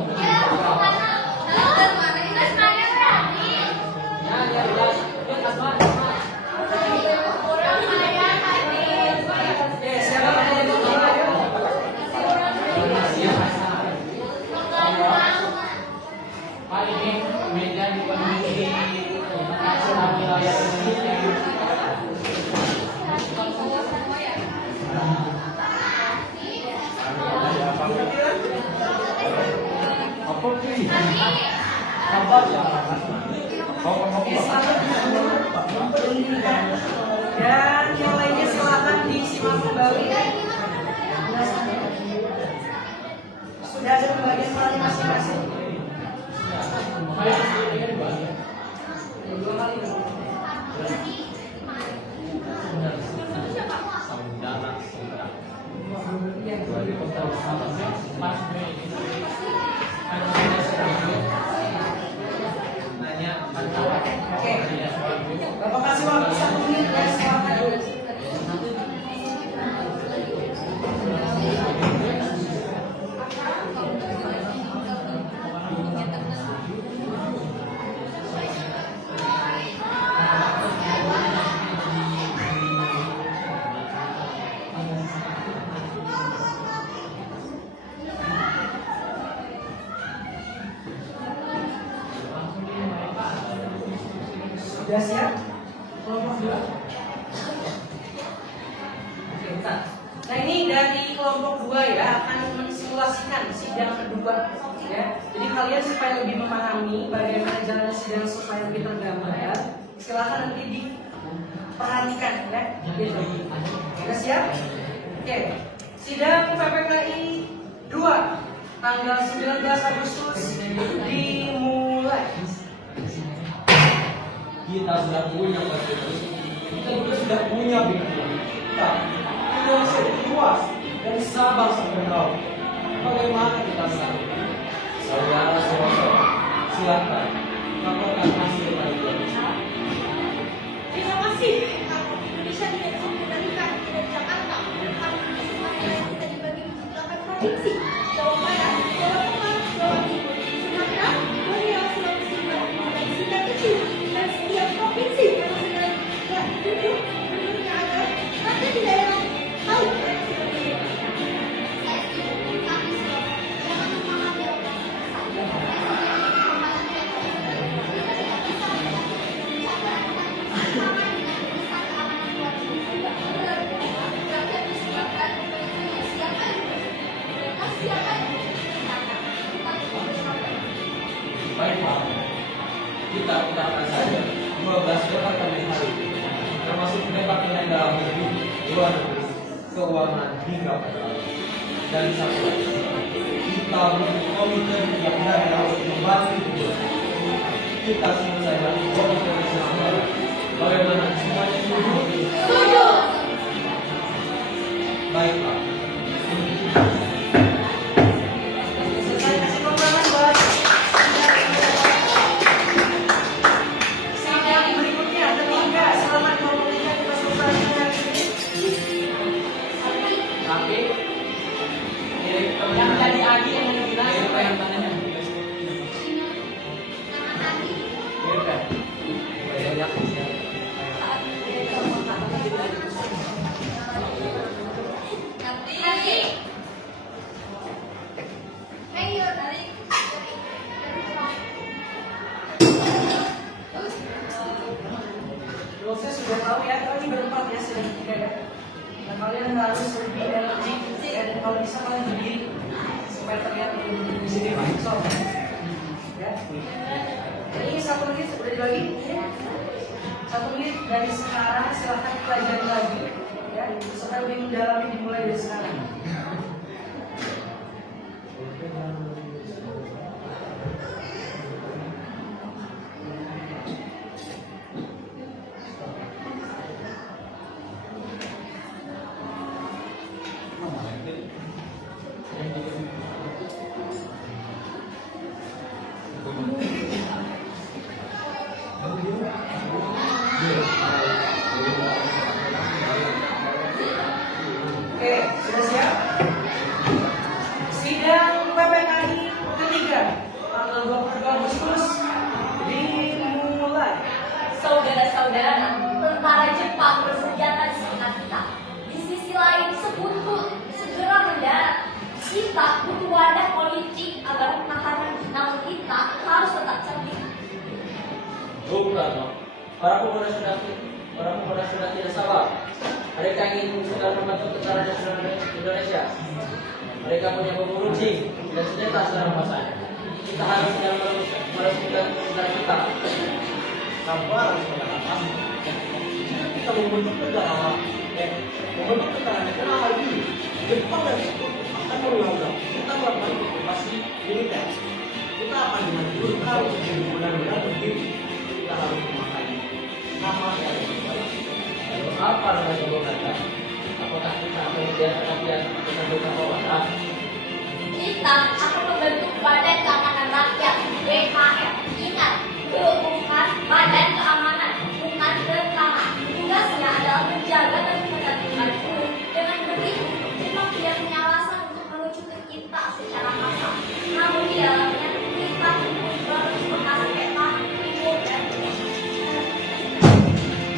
Dan yang lainnya silakan disimak kembali. Sudah ada pembagian peran masing-masing. Oke, Bapak kasih waktu 1 menit ya, silakan. Sudah siap? Kelompok 2. Oke, bentar. Nah ini dari kelompok 2 ya akan mensimulasikan sidang kedua ya. Jadi kalian supaya lebih memahami bagaimana jalannya sidang supaya lebih tergambar, silakan nanti diperhatikan ya. Gitu. Sudah siap? Oke. Sidang PPKI 2 tanggal 19 Agustus dimulai. Kita sudah punya konstitusi, kita juga sudah punya pikiran. Kita Indonesia luas dari Sabang sampai Merauke. Bagaimana kita sambut? Saudara-saudara, silakan laporkan hasil panitia. Terima kasih. Indonesia tidak memperkenalkan dari Jakarta. Kami semuanya kita dibagi menjadi 8 provinsi. Jawa Barat, Jawa Tengah, Jawa Timur, Sumatera, Borneo, Sulawesi Selatan, dan Sunda Kecil. Dan setiap provinsi yang sudah ditunjuk menurutnya agar nanti di daerah tahu. Baik Pak, kita utarakan saja 12 departemen hari ini, termasuk departemen dalam negeri, luar negeri, keuangan hingga peternak. Dan satu lagi, kita butuh komite yang daerah untuk membantu itu. Kita selesaikan komite nasional. Bagaimana semuanya setuju? Baik Pak. Selesai kasih pembahasan buat sidang berikutnya ketiga. Selamat melanjutkan kita selesaikan hari ini. Tapi yang tadi Adi yang bilang apa yang mananya? Mirkan. Banyak ya. Proses sudah tahu ya, kalau ini berempat ya sidang ketiga ya. Nah kalian harus lebih energi dan kalau bisa kalian berdiri supaya terlihat di sini Microsoft ya. Jadi 1 menit sudah dibagi. 1 menit dari sekarang silahkan pelajari lagi ya supaya lebih mendalami dimulai dari sekarang. Oke, sudah siap? Sidang PPKI ketiga tanggal 22 Agustus dimulai. Saudara-saudara, tentara Jepang bersenjata di sekitar kita. Di sisi lain, sekutu segera mendarat. Kita butuh wadah politik agar pertahanan namun kita harus tetap cerdik. Bukan, para pemuda sudah tidak sabar. Mereka ingin saudara membantu tentara nasional Indonesia. Mereka punya pemburu jin dan senjata sedang masanya. Kita harus sedang meresmikan negara kita. Tanpa harus mengatakan kita membentuk negara, membentuk negara lagi. Jepang dan Jepang akan menganggap kita melakukan okupasi militer. Kita akan dihancurkan kita harus benar-benar berdiri. Kita harus memakai nama yang baik. Lalu apa namanya Bogata? Apakah kita akan membiarkan dia menentukan Bogata? Kita akan membentuk Badan Keamanan Rakyat BKR. Ingat, bukan Badan Keamanan, bukan rekaman. Tugasnya adalah menjaga dan menegakkan hukum. Dengan begitu, Jepang tidak punya alasan untuk melucuti kita secara massal. Namun di dalamnya kita harus bekas peta, timur dan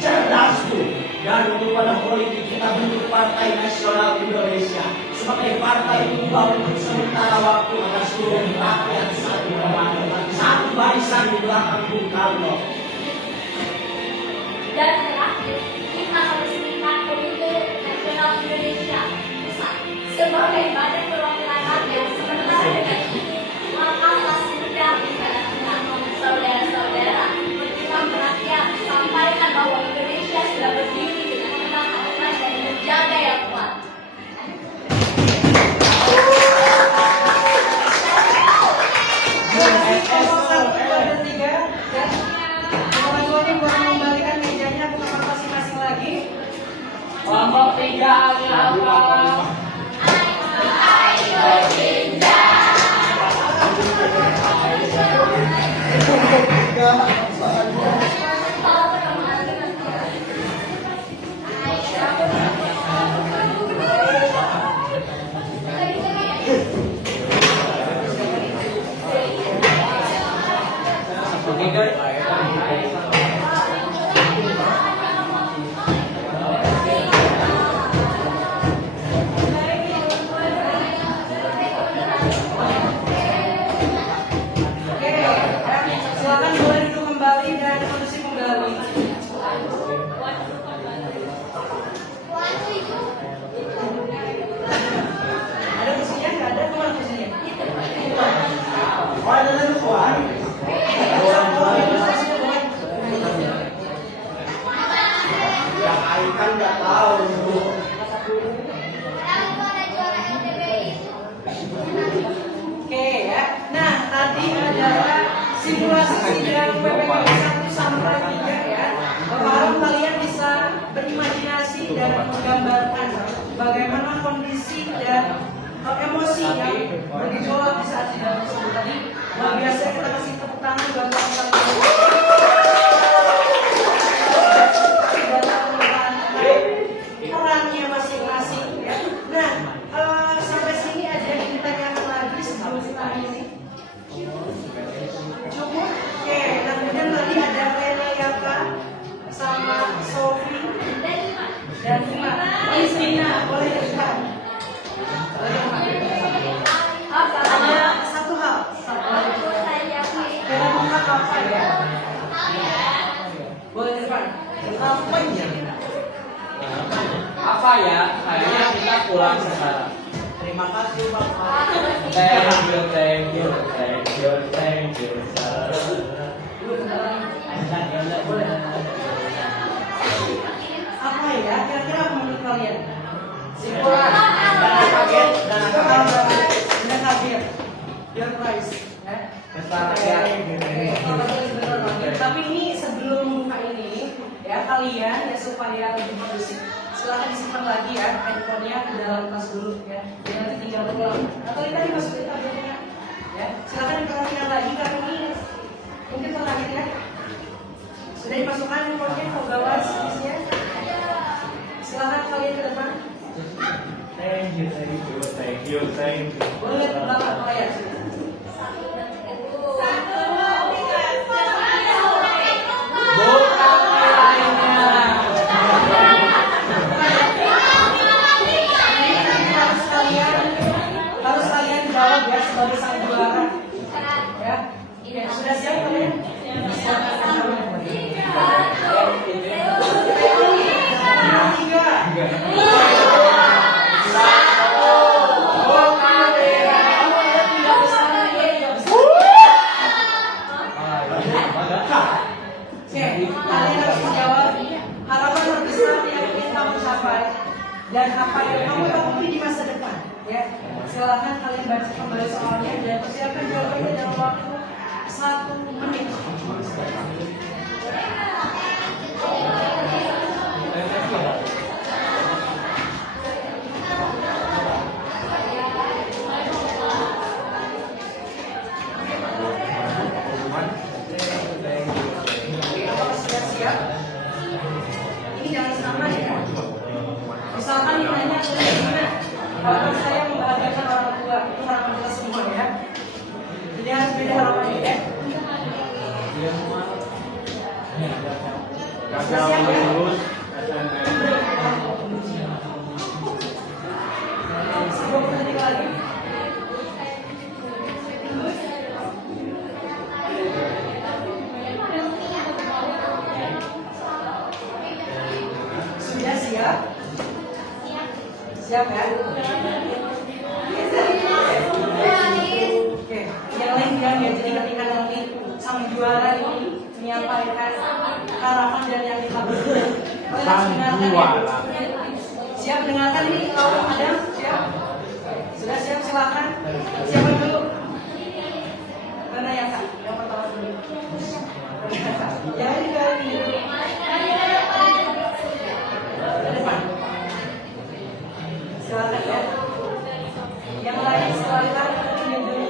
Cerdas tuh. Dan untuk pada politik kita bentuk Partai Nasional Indonesia sebagai partai tunggal untuk sementara waktu agar seluruh rakyat satu pemahaman, satu barisan di belakang Bung Karno. dan terakhir kita meresmikan Komite Nasional Indonesia Pusat sebagai badan perwakilan rakyat. Sementara dengan ini maka sudah dijalankan saudara-saudara berjuang rakyat, sampaikan bahwa Indonesia sudah berdiri dengan tenang dan menjaga yang kuat. Satu, dua, dan tiga. Ya. Orang tua ini boleh membalikan mejanya ke tempat masing-masing lagi. Kelompok 3 apa? Oke, ya. Silakan boleh duduk kembali dan kondusif kembali. Ada kursinya? Nggak ada? Kemana kursinya? Oh, ada lagi kuat. Ya, Ai kan nggak tahu Bu. Oke ya. Nah, tadi adalah simulasi sidang PPKU 1 sampai 3 ya. Berharap kalian bisa berimajinasi dan menggambarkan bagaimana kondisi dan emosi yang bergejolak di saat sidang tersebut tadi. Luar biasa, kita kasih tepuk tangan buat kalian. Perannya masing-masing ya. Nah, sampai sini ada yang ditanyakan lagi sebelum kita akhiri. Cukup? Oke, nah kemudian tadi ada Lena Yaka sama Sofi dan Ima. Istina, boleh dekat. Ada satu hal. Kira mengapa apa ya? Boleh depan. Apa ya? Apa ya? Kayaknya kita pulang sekarang. Terima kasih Bapak. Thank you, thank you, thank you, thank you. Apa ya? Kira-kira apa menurut kalian? Simpulan. Jangan kaget, jangan kaget. Udah kaget. Your prize. Ya. Tapi ini sebelum membuka ini, ya kalian ya supaya lebih kondusif, silahkan disimpan lagi ya handphonenya ke dalam tas dulu ya. Jangan tinggal pulang. Atau ini tadi masukin tabletnya. Ya, silahkan diperhatikan lagi karena ini mungkin terakhir ya. Sudah dimasukkan handphonenya ke bawah sisinya. Silahkan kalian ke depan. Thank you, thank you, thank you, thank you. Boleh ke belakang layar. Bukan nilainya. Harus kalian jawab ya sebagai sang juara. Ya, oke, sudah siap kalian? Tiga. Bukan Silakan kalian baca kembali soalnya dan persiapkan jawabannya dalam waktu 1 menit. Apakah sudah siap? Ini jangan sama ya. Misalkan ditanya gimana? Harapan saya membahagiakan orang tua, itu harapan kita semua ya. Jadi harus beda harapannya ya. Sudah siap ya? Sebelum detik lagi. Sudah siap? Siap ya? Oke, yang lain bilang ya, jadi ketika nanti sang juara ini menyampaikan harapan dan yang kita berikan. Kalian harus mendengarkan ya. Siap mendengarkan ini kalau ada? Siap? Sudah siap, silakan. Siapa dulu? Mana yang kak? Yang pertama dulu. Jangan juga ini. Ke depan. Silakan ya. Yang lain silakan kepingin dulu.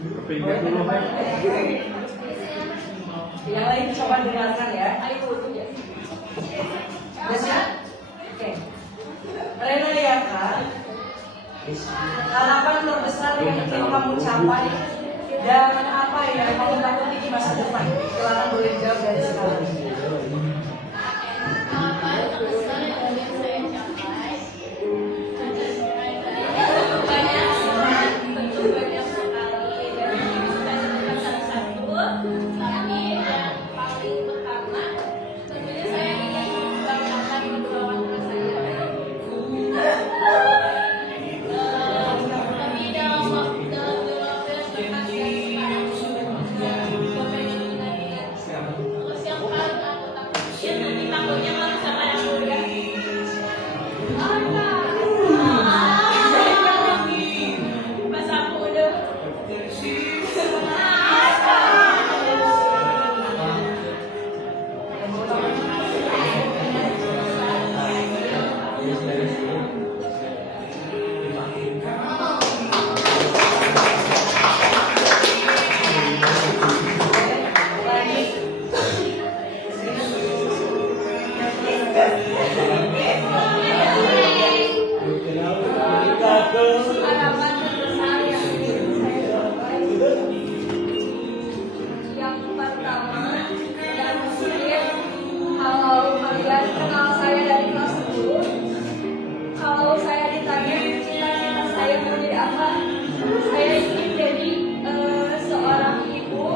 Kepingin dulu, Pak. Yang lain coba dengarkan ya. Sudah siap? Oke. Rena ya kak. Harapan terbesar yang ingin kamu capai dan apa yang kamu takuti di masa depan? Silakan boleh jawab dari sekarang. Harapan terbesar yang ingin saya capai, yang pertama dan mungkin kalau kalian kenal saya dari kelas 10, kalau saya ditanya cita-cita saya mau jadi apa, saya ingin jadi seorang ibu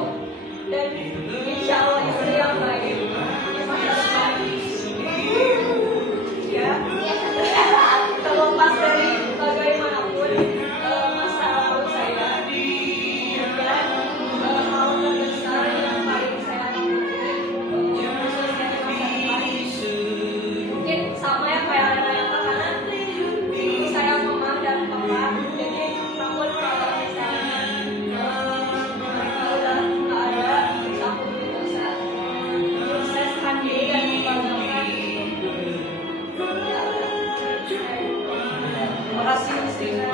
dan insya Allah istri yang baik di masa depan. Ya, terlepas dari bagaimanapun masa lalu saya, dan hal terbesar yang paling saya takuti khususnya di masa depan, mungkin sama ya kayak Rena karena dulu saya mama dan papa, jadi takut kalau misalnya mereka udah nggak ada, takut bisa sukseskan diri dan membanggakan. Terima kasih istrinya.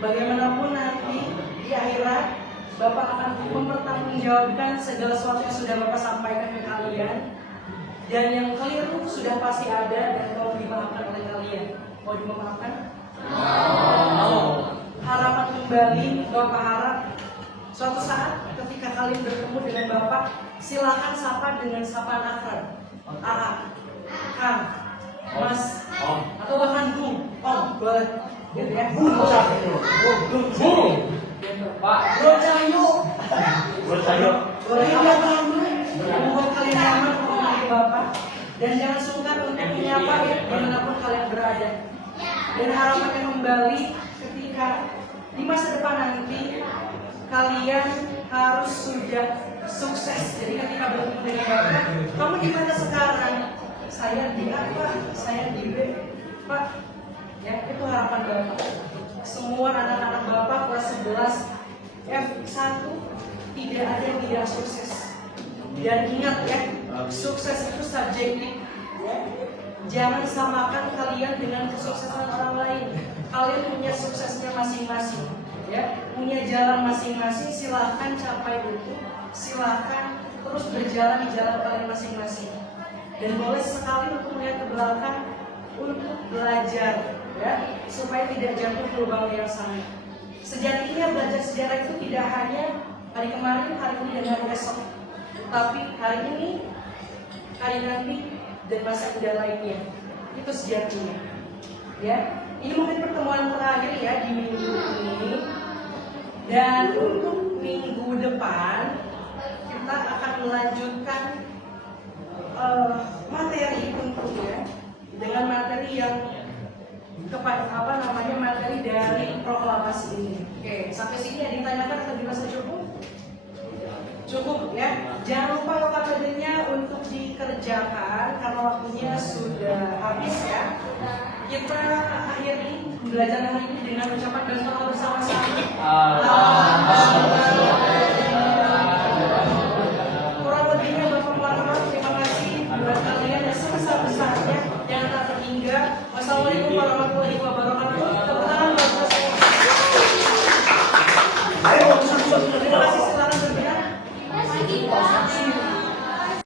bagaimanapun nanti di akhirat Bapak akan mempertanggungjawabkan segala sesuatu yang sudah Bapak sampaikan ke kalian. Dan yang keliru sudah pasti ada dan mau dimaafkan oleh kalian. Mau dimaafkan? Harapan kembali, Bapak harap suatu saat ketika kalian bertemu dengan Bapak, silakan sapa dengan sapaan akrab. Kang, Mas, atau bahkan Bung, Om, boleh. Gitu ya. Bung. Pak. Bro Cahyo. Boleh membuat kalian nyaman untuk memanggil Bapak. Dan jangan sungkan untuk menyapa ya, dimanapun kalian berada. Dan harapan kembali ketika di masa depan nanti kalian harus sudah sukses. Jadi ketika bertemu dengan Bapak, kamu di mana sekarang? Saya di A, Pak. Saya di B, Pak. Ya, itu harapan Bapak. Semua anak-anak Bapak kelas 11 F1 tidak ada yang tidak sukses. Dan ingat ya, sukses itu subjektif. Ya. Jangan samakan kalian dengan kesuksesan orang lain. Kalian punya suksesnya masing-masing. Ya, punya jalan masing-masing. Silahkan capai itu. Silahkan terus berjalan di jalan kalian masing-masing. Dan boleh sekali untuk melihat ke belakang untuk belajar, ya, supaya tidak jatuh ke lubang yang sama. Sejatinya belajar sejarah itu tidak hanya hari kemarin, hari ini, dan hari esok, tapi hari ini, hari nanti, dan masa muda lainnya. Itu sejatinya. Ya, ini mungkin pertemuan terakhir ya di minggu ini. Dan untuk minggu depan kita akan melanjutkan materi tentunya dengan materi yang materi dari proklamasi ini. Oke, sampai sini yang ditanyakan atau dirasa cukup? Cukup ya. Jangan lupa OKPD-nya untuk dikerjakan karena waktunya sudah habis ya. Kita akhiri belajar hari ini dengan ucapan doa bersama-sama. Kurang lebihnya Bapak Muhammad, terima kasih buat kalian yang sebesar-besarnya. Jangan tak terhingga. Wassalamualaikum warahmatullahi wabarakatuh.